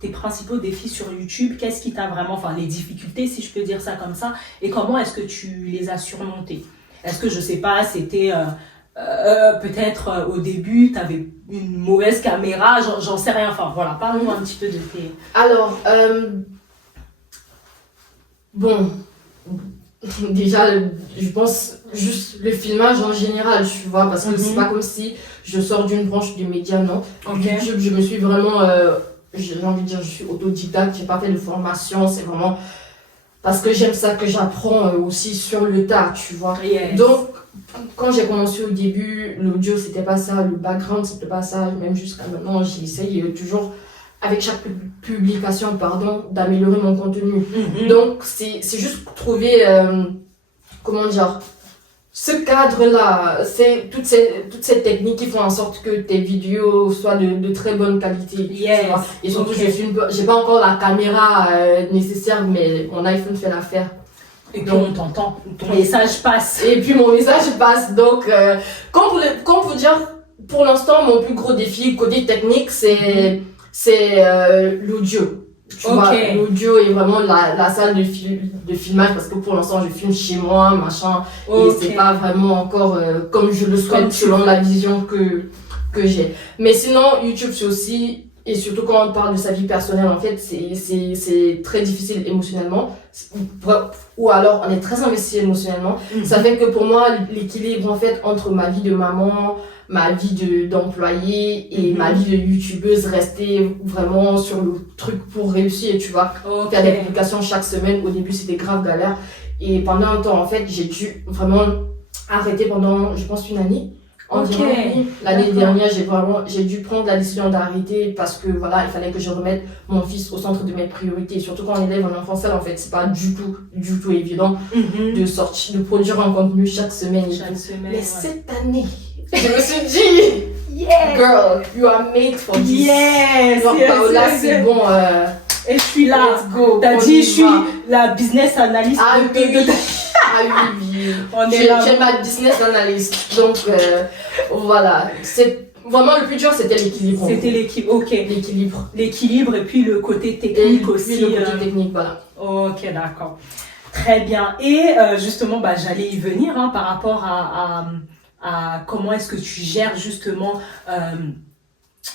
tes principaux défis sur YouTube? Qu'est-ce qui t'a vraiment, enfin les difficultés si je peux dire ça comme ça, et comment est-ce que tu les as surmontées? Est-ce que je sais pas, c'était peut-être au début tu avais une mauvaise caméra, j'en sais rien, enfin voilà, parle-nous un petit peu de tes... Alors, bon, déjà, je pense juste le filmage en général, tu vois, parce que c'est pas comme si je sors d'une branche des médias, non. YouTube, je me suis vraiment, j'ai envie de dire, je suis autodidacte, j'ai pas fait de formation, c'est vraiment parce que j'aime ça que j'apprends aussi sur le tas, tu vois. Yes. Donc, quand j'ai commencé au début, l'audio c'était pas ça, le background c'était pas ça, même jusqu'à maintenant, j'essaye toujours avec chaque publication, pardon, d'améliorer mon contenu. Donc, c'est juste trouver, comment dire, ce cadre-là, c'est toutes ces techniques qui font en sorte que tes vidéos soient de très bonne qualité. Yes. Tu vois. Et surtout, j'ai pas encore la caméra nécessaire, mais mon iPhone fait l'affaire. Et puis on t'entend, ton message passe. Et puis mon message passe. Donc, comme pour dire, pour l'instant, mon plus gros défi côté technique, c'est l'audio. Tu vois, l'audio est vraiment la salle de filmage, parce que pour l'instant je filme chez moi, machin, et c'est pas vraiment encore comme je le souhaite selon la vision que j'ai. Mais sinon, YouTube c'est aussi, et surtout quand on parle de sa vie personnelle, en fait, c'est très difficile émotionnellement, ou alors on est très investi émotionnellement. Ça fait que pour moi, l'équilibre en fait entre ma vie de maman, ma vie d'employée et ma vie de youtubeuse, rester vraiment sur le truc pour réussir, tu vois. Faire des publications chaque semaine, au début c'était grave galère, et pendant un temps en fait j'ai dû vraiment arrêter pendant, je pense, une année environ. L'année dernière j'ai dû prendre la décision d'arrêter parce que voilà, il fallait que je remette mon fils au centre de mes priorités, surtout quand on élève un enfant seul, en fait c'est pas du tout évident de produire un contenu chaque semaine. Mais cette année je me suis dit, girl, you are made for this. Donc, Paola, c'est bon. Et je suis là. Let's go. T'as dit, je suis la business analyst. Ah oui. On est là. J'ai ma business analyst. Donc, voilà. C'est vraiment le plus dur, c'était l'équilibre. C'était l'équilibre, L'équilibre et puis le côté technique aussi. Le côté technique, voilà. Ok, d'accord. Très bien. Et justement, j'allais y venir par rapport à comment est-ce que tu gères justement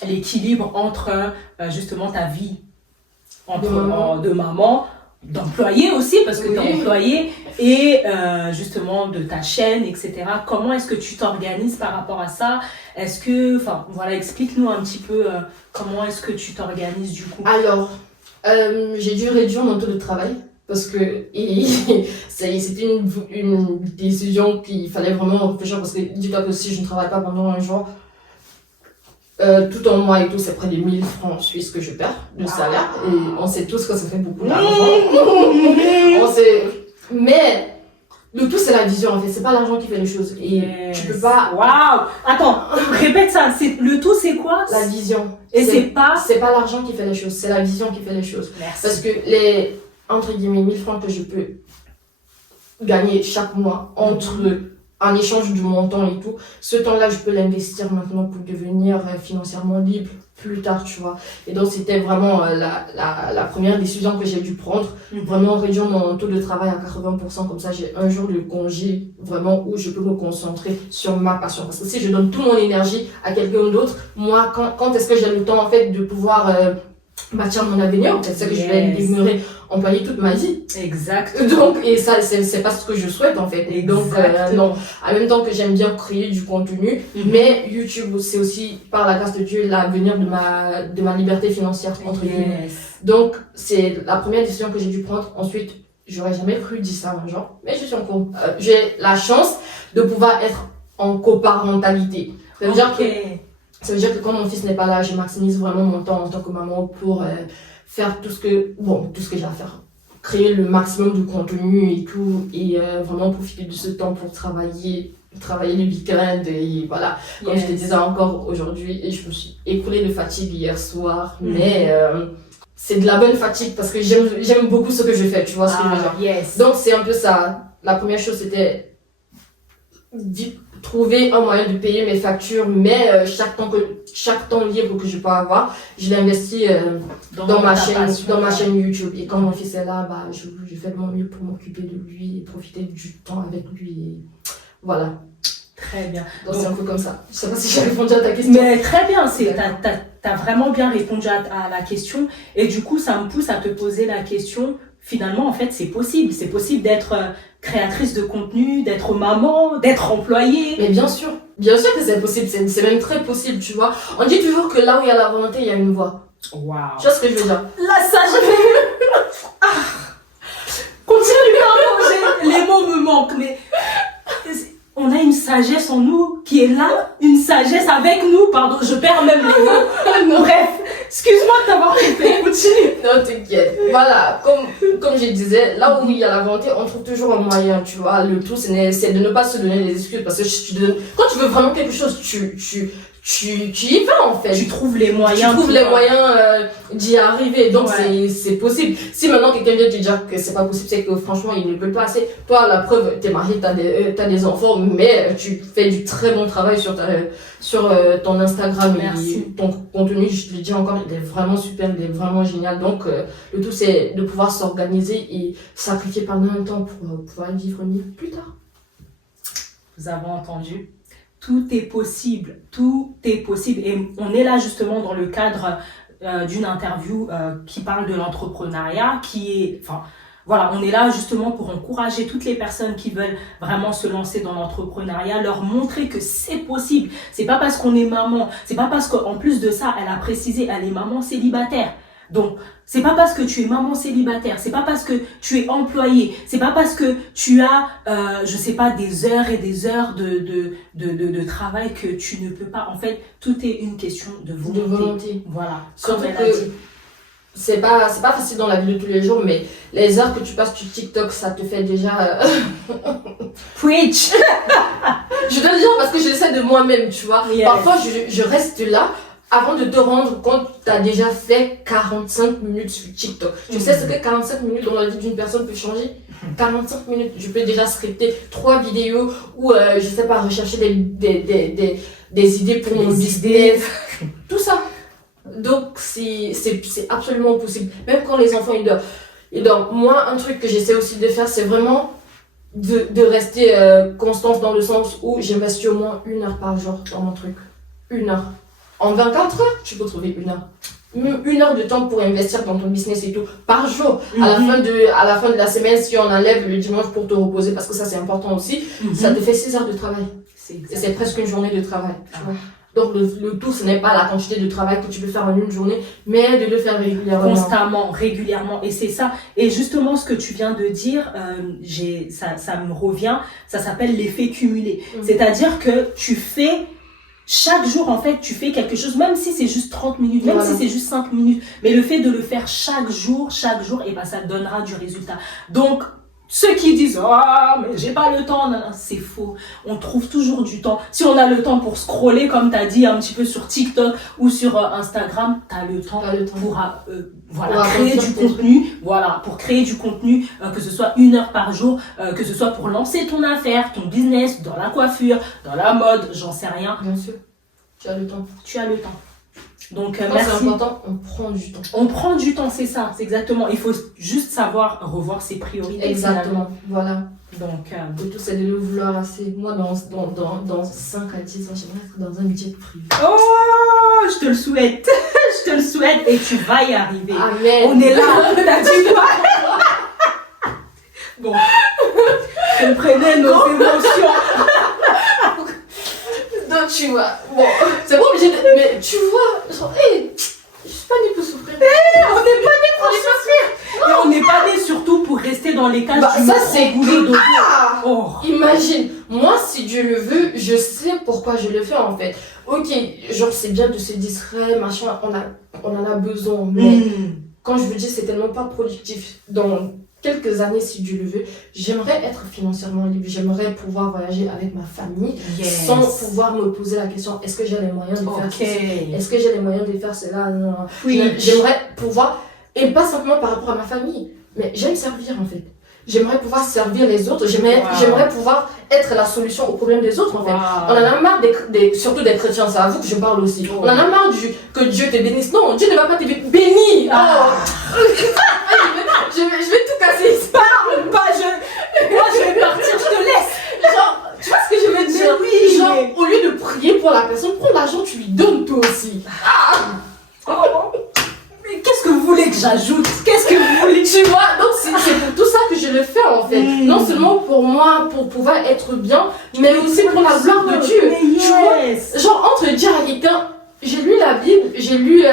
l'équilibre entre justement ta vie de maman, d'employé aussi, parce que tu es employé, et justement de ta chaîne, etc. Comment est-ce que tu t'organises par rapport à ça? Est-ce que, enfin voilà, explique-nous un petit peu comment est-ce que tu t'organises du coup. Alors, j'ai dû réduire mon taux de travail. Parce que c'était une décision qu'il fallait vraiment réfléchir, parce que dis-toi que si je ne travaille pas pendant un jour, tout en mois et tout, c'est près de 1000 francs suisses que je perds de salaire, et on sait tous que ça fait beaucoup d'argent. Mais le tout c'est la vision, en fait, c'est pas l'argent qui fait les choses, et tu peux pas... Waouh! Attends, répète ça, le tout c'est quoi? La vision. Et c'est pas l'argent qui fait les choses, c'est la vision qui fait les choses. Merci. Parce que les, entre guillemets, 1000 francs que je peux gagner chaque mois en échange du montant et tout, ce temps-là, je peux l'investir maintenant pour devenir financièrement libre plus tard, tu vois. Et donc, c'était vraiment la première décision que j'ai dû prendre, vraiment réduire mon taux de travail à 80%, comme ça, j'ai un jour de congé, vraiment, où je peux me concentrer sur ma passion. Parce que si je donne toute mon énergie à quelqu'un d'autre, moi, quand est-ce que j'ai le temps, en fait, de pouvoir bâtir mon avenir? C'est ça que je vais demeurer employée toute ma vie. Exact. Donc, et ça, c'est pas ce que je souhaite, en fait. Et donc, non. En même temps que j'aime bien créer du contenu, mais YouTube, c'est aussi, par la grâce de Dieu, l'avenir de ma liberté financière, entre guillemets. Donc, c'est la première décision que j'ai dû prendre. Ensuite, j'aurais jamais cru dire ça à un genre, mais je suis j'ai la chance de pouvoir être en coparentalité. Ça veut dire que quand mon fils n'est pas là, je maximise vraiment mon temps en tant que maman pour faire tout ce que j'ai à faire. Créer le maximum de contenu et tout, et vraiment profiter de ce temps pour travailler les week-ends, et voilà. Comme je te disais encore aujourd'hui, et je me suis écoulée de fatigue hier soir, mais c'est de la bonne fatigue parce que j'aime beaucoup ce que je fais, tu vois ce que je veux dire. Yes. Donc c'est un peu ça. La première chose c'était trouver un moyen de payer mes factures, mais chaque temps libre que je peux avoir, je l'investis dans ma chaîne YouTube. Et quand mon fils est là, bah je fais de mon mieux pour m'occuper de lui et profiter du temps avec lui. Et voilà. Très bien. Donc c'est un peu comme ça. Je sais pas si j'ai répondu à ta question. Mais très bien, t'as vraiment bien répondu à la question. Et du coup, ça me pousse à te poser la question. Finalement, en fait, c'est possible. C'est possible d'être créatrice de contenu, d'être maman, d'être employée. Mais bien sûr que c'est possible. C'est même très possible, tu vois. On dit toujours que là où il y a la volonté, il y a une voie. Waouh. Tu vois ce que je veux dire? Là, ça, je vais... Continue, pardon, les mots me manquent, mais... On a une sagesse en nous qui est là, une sagesse avec nous, pardon, je perds même les mots. Bref, excuse-moi de t'avoir coupé, continue. Non, t'inquiète. Voilà, comme je disais, là où il y a la volonté, on trouve toujours un moyen, tu vois. Le tout, c'est de ne pas se donner des excuses parce que quand tu veux vraiment quelque chose, tu y vas en fait. Tu trouves les moyens. D'y arriver. Donc ouais. c'est possible. Si maintenant quelqu'un vient te dire que c'est pas possible, c'est que franchement il ne peut pas assez. Toi, la preuve, t'es marié, t'as des enfants, mais tu fais du très bon travail sur ton Instagram. Merci. Et ton contenu, je le dis encore, il est vraiment super, il est vraiment génial. Donc le tout c'est de pouvoir s'organiser et sacrifier pendant un temps pour pouvoir vivre mieux plus tard. Vous avez entendu? Tout est possible, tout est possible. Et on est là justement dans le cadre d'une interview qui parle de l'entrepreneuriat, voilà, on est là justement pour encourager toutes les personnes qui veulent vraiment se lancer dans l'entrepreneuriat, leur montrer que c'est possible. C'est pas parce qu'on est maman, c'est pas parce qu'en plus de ça, elle a précisé, elle est maman célibataire. Donc, c'est pas parce que tu es maman célibataire, c'est pas parce que tu es employée, c'est pas parce que tu as, je sais pas, des heures et des heures de travail que tu ne peux pas. En fait, tout est une question de volonté. Voilà. Surtout que c'est pas facile dans la vie de tous les jours, mais les heures que tu passes sur TikTok, ça te fait déjà... Preach. Je dois le dire parce que je le sais de moi-même, tu vois. Yes. Parfois, je reste là. Avant de te rendre compte, tu as déjà fait 45 minutes sur TikTok. Tu sais ce que 45 minutes dans la vie d'une personne peut changer? 45 minutes, je peux déjà scripter 3 vidéos ou, je sais pas, rechercher des idées pour mon business. Tout ça. Donc, c'est absolument possible. Même quand les enfants, ils dorment. Moi, un truc que j'essaie aussi de faire, c'est vraiment de rester constante dans le sens où j'investis au moins 1 heure par jour dans mon truc. 1 heure. En 24 heures, tu peux trouver 1 heure. 1 heure de temps pour investir dans ton business et tout, par jour. À la fin de la semaine, si on enlève le dimanche pour te reposer, parce que ça c'est important aussi, ça te fait 6 heures de travail. C'est presque une journée de travail. Tu vois. Donc le tout, ce n'est pas la quantité de travail que tu peux faire en une journée, mais de le faire régulièrement. Constamment, régulièrement. Et c'est ça. Et justement, ce que tu viens de dire, ça me revient, ça s'appelle l'effet cumulé. C'est-à-dire que tu fais... Chaque jour, en fait, tu fais quelque chose, même si c'est juste 30 minutes, même si c'est juste 5 minutes. Mais le fait de le faire chaque jour, et ben, ça donnera du résultat. Donc, ceux qui disent « Ah, mais j'ai pas le temps », c'est faux. On trouve toujours du temps. Si on a le temps pour scroller, comme tu as dit, un petit peu sur TikTok ou sur Instagram, tu as le temps pour créer du contenu. Voilà, pour créer du contenu, que ce soit 1 heure par jour, que ce soit pour lancer ton affaire, ton business, dans la coiffure, dans la mode, j'en sais rien. Bien sûr, tu as le temps. Tu as le temps. Donc, merci. C'est important, on prend du temps. On prend du temps, c'est ça, c'est exactement. Il faut juste savoir revoir ses priorités. Exactement, voilà. Donc, le tout, c'est de le vouloir assez. Moi, dans 5 à 10 ans, j'aimerais être dans un jet privé. Oh, je te le souhaite. Je te le souhaite et tu vas y arriver. Amen. On est là, t'as dit quoi? Bon, comprenez nos émotions. Donc, tu vois, bon, c'est pas obligé de... Mais tu vois, genre, hey, je suis pas née pour souffrir. On n'est pas nés pour souffrir. Et on n'est pas nés surtout pour rester dans les cases du ça, c'est boulot de Oh. Imagine, moi, si Dieu le veut, je sais pourquoi je le fais, en fait. Ok, genre, c'est bien de se distraire, machin, on en a besoin, mais quand je vous dis, c'est tellement pas productif. Dans quelques années, si Dieu le veut, j'aimerais être financièrement libre, j'aimerais pouvoir voyager avec ma famille sans pouvoir me poser la question, est-ce que j'ai les moyens de faire ceci? Est-ce que j'ai les moyens de faire cela? Non. J'aimerais pouvoir Et pas simplement par rapport à ma famille, mais j'aime servir en fait. J'aimerais pouvoir servir les autres, j'aimerais pouvoir être la solution aux problèmes des autres en fait. On en a marre surtout des chrétiens, c'est à vous que je parle aussi. On en a marre que Dieu te bénisse. Non, Dieu ne va pas te bénir. Je vais tout casser. Parle pas, moi je vais partir, je te laisse. Genre, tu vois ce que je veux dire? Oui, genre, au lieu de prier pour la personne, prends l'argent, tu lui donnes toi aussi. Mais qu'est-ce que vous voulez que j'ajoute? Qu'est-ce que vous voulez? Tu vois, donc c'est pour tout ça que je le fais en fait. Non seulement pour moi, pour pouvoir être bien, mais aussi pour la gloire de Dieu. Yes. Tu vois, genre entre dire à quelqu'un, j'ai lu la Bible, j'ai lu,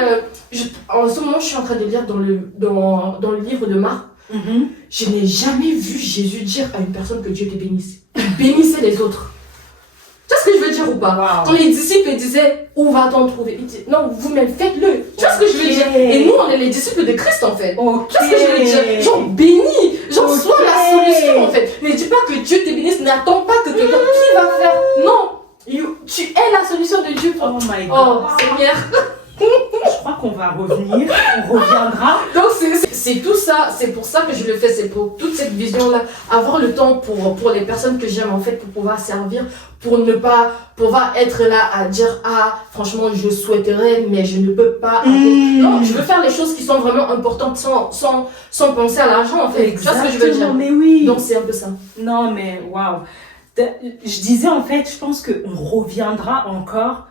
en ce moment je suis en train de lire dans le livre de Marc. Je n'ai jamais vu Jésus dire à une personne que Dieu te bénisse. Il bénissait les autres. Tu vois ce que je veux dire ou pas? Wow. Quand les disciples disaient, où va-t-on trouver? Il dit, non, vous-même faites-le. Tu vois ce que je veux dire? Et nous, on est les disciples de Christ en fait. Tu vois ce que je veux dire? Genre bénis, genre sois la solution en fait. Ne dis pas que Dieu te bénisse, n'attends pas que quelqu'un qui va faire. Non, tu es la solution de Dieu pour. Oh my God. Oh, Seigneur. Je crois qu'on va revenir, on reviendra. Donc c'est tout ça, c'est pour ça que je le fais, c'est pour toute cette vision-là, avoir le temps pour les personnes que j'aime en fait, pour pouvoir servir, pour ne pas pouvoir être là à dire franchement je souhaiterais mais je ne peux pas. Non, je veux faire les choses qui sont vraiment importantes sans penser à l'argent en fait. Exactement, tu vois ce que je veux dire? mais oui. Donc c'est un peu ça. Non mais waouh. Je disais en fait, je pense qu'on reviendra encore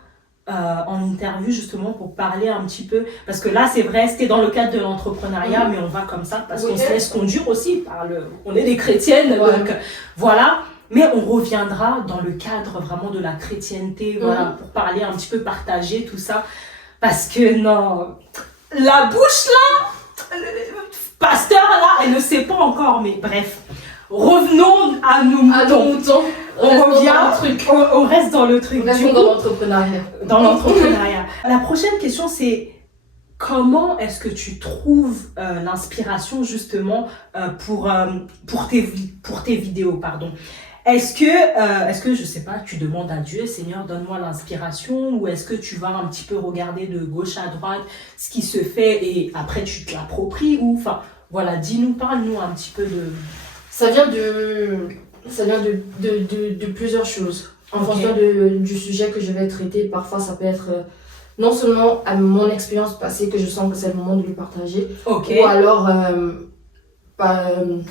en interview justement pour parler un petit peu, parce que là c'est vrai c'était dans le cadre de l'entrepreneuriat, mais on va comme ça parce qu'on se laisse conduire aussi on est des chrétiennes, donc voilà, mais on reviendra dans le cadre vraiment de la chrétienté, voilà, pour parler un petit peu, partager tout ça, parce que non, la bouche là, pasteur là, elle ne sait pas encore, mais bref, revenons à nos moutons. On revient, on reste dans le truc. On reste dans l'entrepreneuriat. Dans l'entrepreneuriat. La prochaine question, c'est comment est-ce que tu trouves l'inspiration justement pour tes vidéos, pardon. Est-ce que je sais pas, tu demandes à Dieu, Seigneur, donne-moi l'inspiration, ou est-ce que tu vas un petit peu regarder de gauche à droite ce qui se fait et après tu te l'appropries, ou enfin voilà, dis-nous, parle-nous un petit peu de. Ça vient de plusieurs choses. En fonction du sujet que je vais traiter, parfois ça peut être non seulement à mon expérience passée que je sens que c'est le moment de le partager, ou alors, pardon.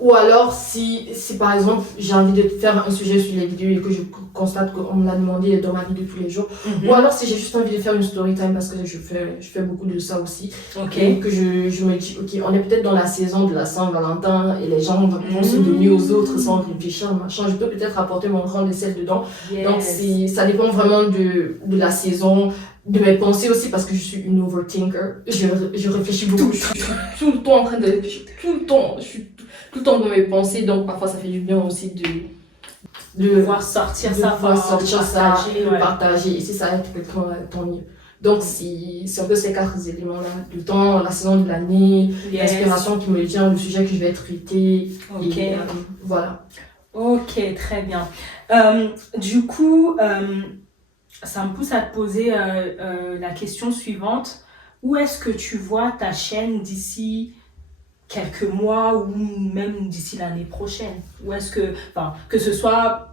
Ou alors, si par exemple, j'ai envie de faire un sujet sur les vidéos et que je constate qu'on me l'a demandé dans ma vie de tous les jours. Ou alors, si j'ai juste envie de faire une story time, parce que je fais beaucoup de ça aussi. Et que je me dis, ok, on est peut-être dans la saison de la Saint-Valentin et les gens vont se donner aux autres sans réfléchir, machin. Je peux peut-être apporter mon grain de sel dedans. Yes. Donc, ça dépend vraiment de la saison, de mes pensées aussi, parce que je suis une overthinker. Je réfléchis beaucoup. Je suis tout le temps en train de réfléchir. Je suis tout le temps dans mes pensées, donc parfois ça fait du bien aussi de pouvoir sortir ça, partager, et si ça aide quelqu'un, tant mieux. Donc c'est un peu ces 4 éléments-là, le temps, la saison de l'année, l'inspiration qui me vient, le sujet que je vais traiter, et voilà. Ok, très bien. Du coup, ça me pousse à te poser la question suivante. Où est-ce que tu vois ta chaîne d'ici quelques mois ou même d'ici l'année prochaine? Ou est-ce que ce soit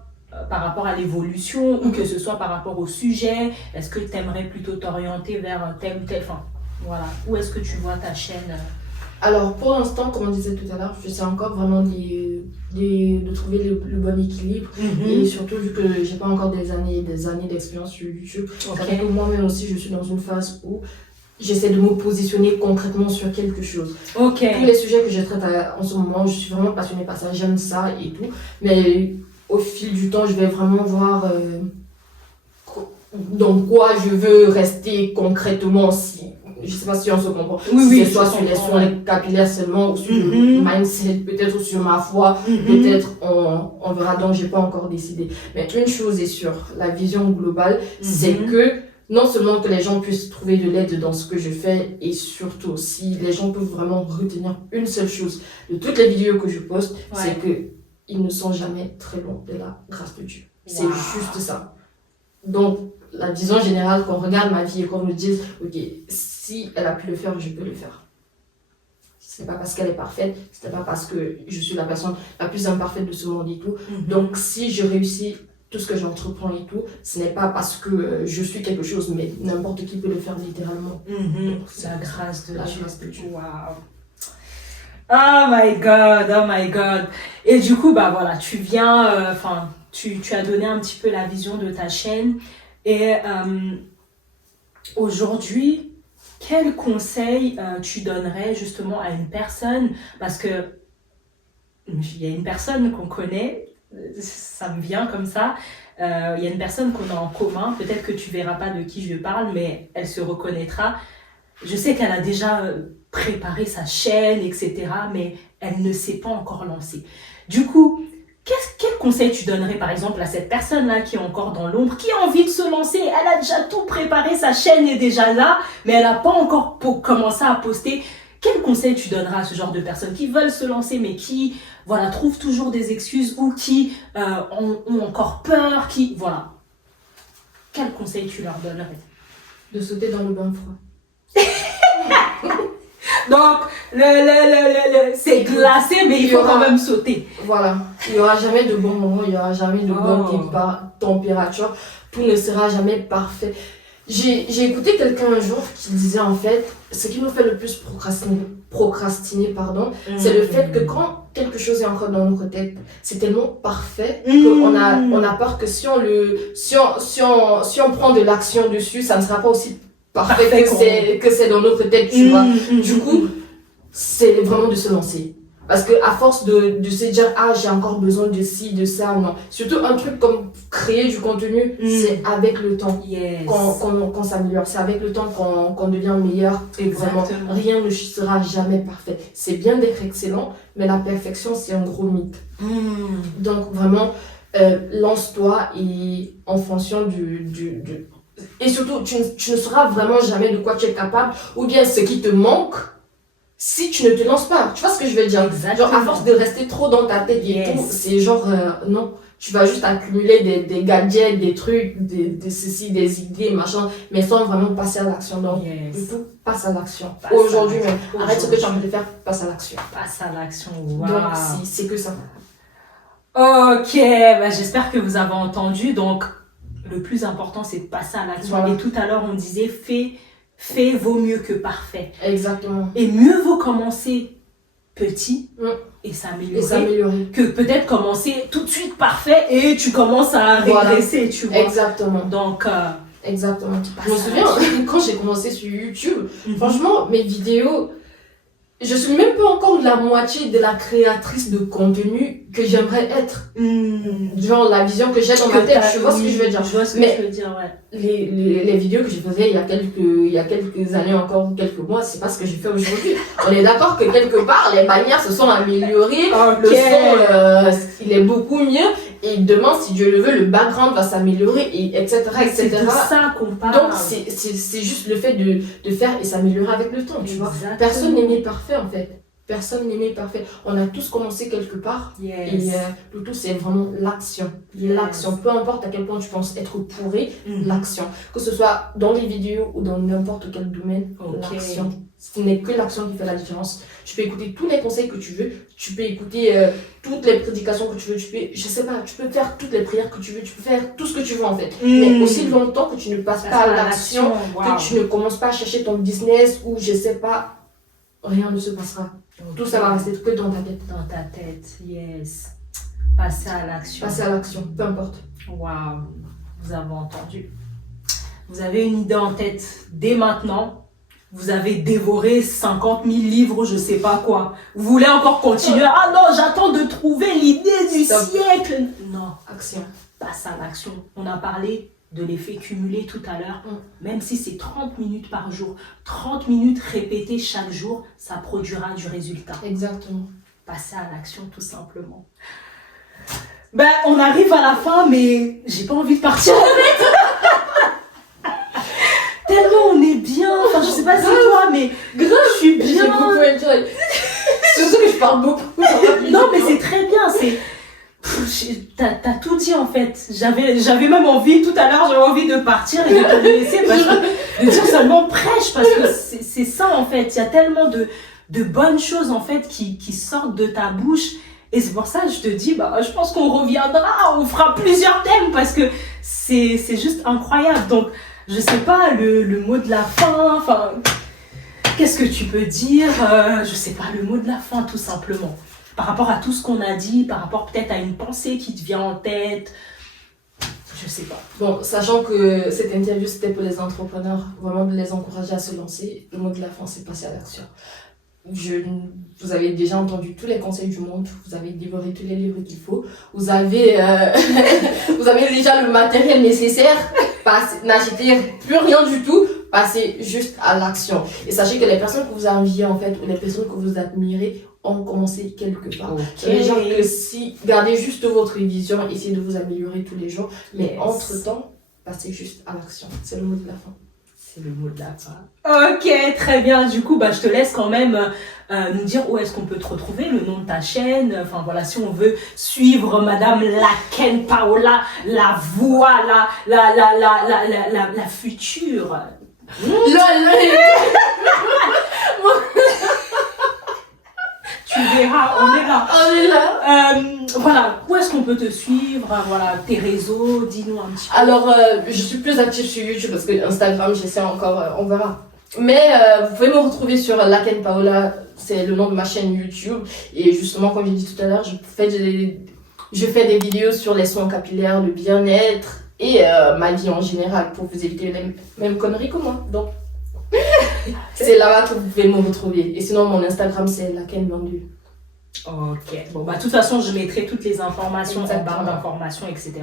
par rapport à l'évolution ou que ce soit par rapport au sujet, est-ce que tu aimerais plutôt t'orienter vers tel ou tel, voilà, où est-ce que tu vois ta chaîne? Alors pour l'instant, comme on disait tout à l'heure, j'essaie encore vraiment de trouver le bon équilibre, et surtout vu que j'ai pas encore des années d'expérience sur YouTube, ça fait que moi-même aussi je suis dans une phase où j'essaie de me positionner concrètement sur quelque chose. Tous les sujets que je traite en ce moment, je suis vraiment passionnée par ça, j'aime ça et tout. Mais au fil du temps, je vais vraiment voir dans quoi je veux rester concrètement. Je sais pas si on se comprend. C'est soit sur les soins capillaires seulement, ou sur le mindset, peut-être sur ma foi, peut-être on verra, donc j'ai pas encore décidé. Mais une chose est sûre, la vision globale, c'est que non seulement que les gens puissent trouver de l'aide dans ce que je fais, et surtout si les gens peuvent vraiment retenir une seule chose de toutes les vidéos que je poste, c'est que ils ne sont jamais très loin de la grâce de Dieu. C'est juste ça. Donc, la vision générale, qu'on regarde ma vie et qu'on me dise, ok, si elle a pu le faire, je peux le faire. Ce n'est pas parce qu'elle est parfaite, ce n'est pas parce que je suis la personne la plus imparfaite de ce monde et tout. Donc, si je réussis tout ce que j'entreprends et tout, ce n'est pas parce que je suis quelque chose, mais n'importe qui peut le faire littéralement. Donc, c'est la grâce de Dieu. Wow. Oh my God. Et du coup, bah voilà, tu viens, tu as donné un petit peu la vision de ta chaîne. Et aujourd'hui, quel conseil tu donnerais justement à une personne? Parce que il y a une personne qu'on connaît, ça me vient comme ça. Il y a une personne qu'on a en commun. Peut-être que tu verras pas de qui je parle, mais elle se reconnaîtra. Je sais qu'elle a déjà préparé sa chaîne, etc., mais elle ne s'est pas encore lancée. Du coup, quel conseil tu donnerais par exemple à cette personne-là qui est encore dans l'ombre, qui a envie de se lancer? Elle a déjà tout préparé, sa chaîne est déjà là, mais elle n'a pas encore commencé à poster. Quel conseil tu donneras à ce genre de personnes qui veulent se lancer, mais qui trouvent toujours des excuses ou qui ont encore peur, voilà. Quel conseil tu leur donnerais? De sauter dans le bain froid. Donc, c'est glacé, mais il faut quand même sauter. Voilà. Il n'y aura jamais de bons moments, il n'y aura jamais de bonne température. Tout ne sera jamais parfait. J'ai écouté quelqu'un un jour qui disait en fait, ce qui nous fait le plus procrastiner, c'est le fait que quand quelque chose est encore dans notre tête, c'est tellement parfait qu'on a peur que si on prend de l'action dessus, ça ne sera pas aussi parfait que c'est dans notre tête, tu vois. Du coup, c'est vraiment de se lancer. Parce que à force de se dire, j'ai encore besoin de ci, de ça, non. Surtout un truc comme créer du contenu, c'est avec le temps qu'on s'améliore. C'est avec le temps qu'on devient meilleur. Exactement. Vraiment, rien ne sera jamais parfait. C'est bien d'être excellent, mais la perfection, c'est un gros mythe. Donc vraiment, lance-toi et en fonction et surtout, tu ne sauras vraiment jamais de quoi tu es capable ou bien ce qui te manque si tu ne te lances pas. Tu vois ce que je veux dire? Genre, à force de rester trop dans ta tête et tout, c'est genre, non. Tu vas juste accumuler des gadgets, des trucs, des ceci, des idées, machin, mais sans vraiment passer à l'action. Donc, du coup, passe à l'action. Aujourd'hui même. Arrête ce que tu as envie de faire, passe à l'action. Passe à l'action, wow. Donc, c'est que ça. Ok, j'espère que vous avez entendu. Donc, le plus important, c'est de passer à l'action. Voilà. Et tout à l'heure, on disait, fait vaut mieux que parfait. Exactement. Et mieux vaut commencer petit et s'améliorer que peut-être commencer tout de suite parfait et tu commences à régresser, tu vois. Exactement. Donc, exactement. Je me souviens, quand j'ai commencé sur YouTube, franchement, mes vidéos, je suis même pas encore la moitié de la créatrice de contenu que j'aimerais être. Genre la vision que j'ai dans ma tête, tu vois ce que je veux dire. Je vois ce que tu veux dire, ouais. Les vidéos que je faisais il y a quelques années encore, quelques mois, c'est pas ce que j'ai fait aujourd'hui. On est d'accord que quelque part, les bannières se sont améliorées, le son, il est beaucoup mieux. Et demain, si Dieu le veut, le background va s'améliorer, etc. C'est de ça qu'on parle. Donc, c'est juste le fait de faire et s'améliorer avec le temps, tu vois. Personne n'est né parfait, en fait. Personne n'est né parfait. On a tous commencé quelque part. Et le tout, c'est vraiment l'action. L'action. Peu importe à quel point tu penses être pourri, l'action. Que ce soit dans les vidéos ou dans n'importe quel domaine, l'action. Ce n'est que l'action qui fait la différence. Tu peux écouter tous les conseils que tu veux. Tu peux écouter toutes les prédications que tu veux. Tu peux faire toutes les prières que tu veux. Tu peux faire tout ce que tu veux, en fait. Mais aussi longtemps que tu ne passes pas à l'action, que tu ne commences pas à chercher ton business ou je sais pas, rien ne se passera. Tout ça va rester que dans ta tête. Dans ta tête, yes. Passer à l'action. Passer à l'action, peu importe. Waouh, vous avez entendu. Vous avez une idée en tête dès maintenant. Vous avez dévoré 50 000 livres, je sais pas quoi. Vous voulez encore continuer? Ah non, j'attends de trouver l'idée du siècle. Non. Action. Passe à l'action. On a parlé de l'effet cumulé tout à l'heure. Même si c'est 30 minutes par jour, 30 minutes répétées chaque jour, ça produira du résultat. Exactement. Passer à l'action tout simplement. On arrive à la fin, mais j'ai pas envie de partir. Tellement on est bien. Enfin, je sais pas si toi, mais je suis bien. J'ai beaucoup enjoy. Surtout que je parle beaucoup. Non, mais c'est très bien. Je t'as tout dit en fait. J'avais même envie, tout à l'heure, j'avais envie de partir et de te laisser, de dire seulement prêche, parce que c'est ça en fait. Il y a tellement de bonnes choses en fait qui sortent de ta bouche. Et c'est pour ça que je te dis, je pense qu'on reviendra, on fera plusieurs thèmes parce que c'est juste incroyable. Donc, je sais pas, le mot de la fin, enfin, qu'est-ce que tu peux dire? Je sais pas, le mot de la fin tout simplement. Par rapport à tout ce qu'on a dit, par rapport peut-être à une pensée qui te vient en tête, je sais pas. Bon, sachant que cette interview c'était pour les entrepreneurs, vraiment de les encourager à se lancer, le mot de la fin c'est passer à l'action. Vous avez déjà entendu tous les conseils du monde, vous avez dévoré tous les livres qu'il faut, vous avez déjà le matériel nécessaire, n'achetez plus rien du tout, passez juste à l'action. Et sachez que les personnes que vous enviez en fait, ou les personnes que vous admirez, ont commencé quelque part. Okay. Genre que si, gardez juste votre vision, essayez de vous améliorer tous les jours, mais entre-temps, passez juste à l'action. C'est le mot de la fin. C'est le mot de la fin. Ok, très bien. Du coup, je te laisse quand même nous dire où est-ce qu'on peut te retrouver, le nom de ta chaîne. Enfin voilà, si on veut suivre Madame Laken Paola, la voix, la future. Tu verras, on est là. On est là. Voilà, où est-ce qu'on peut te suivre? Voilà, tes réseaux, dis-nous un petit peu. Alors, je suis plus active sur YouTube parce que Instagram, j'essaie encore, on verra. Mais vous pouvez me retrouver sur Laken Paola, c'est le nom de ma chaîne YouTube. Et justement, comme j'ai dit tout à l'heure, je fais des vidéos sur les soins capillaires, le bien-être et ma vie en général pour vous éviter les mêmes conneries que moi. Donc, c'est là-bas que vous pouvez me retrouver. Et sinon, mon Instagram, c'est Laken Vendu. Ok, bon de toute façon je mettrai toutes les informations en barre d'informations, etc.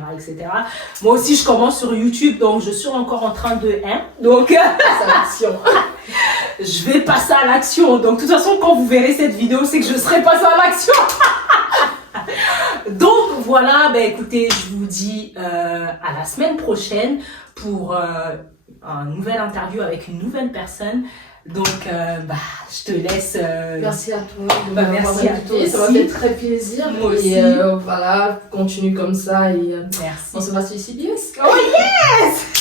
Moi aussi je commence sur YouTube, donc je suis encore en train de donc à l'action. Je vais passer à l'action, donc de toute façon quand vous verrez cette vidéo c'est que je serai passée à l'action. Donc voilà, écoutez, je vous dis à la semaine prochaine pour un nouvel interview avec une nouvelle personne. Donc, je te laisse. Merci à toi. Merci à toi. Ça m'a fait très plaisir. Moi aussi. Et voilà, continue comme ça et merci. on se voit sur CBS. Oh yes!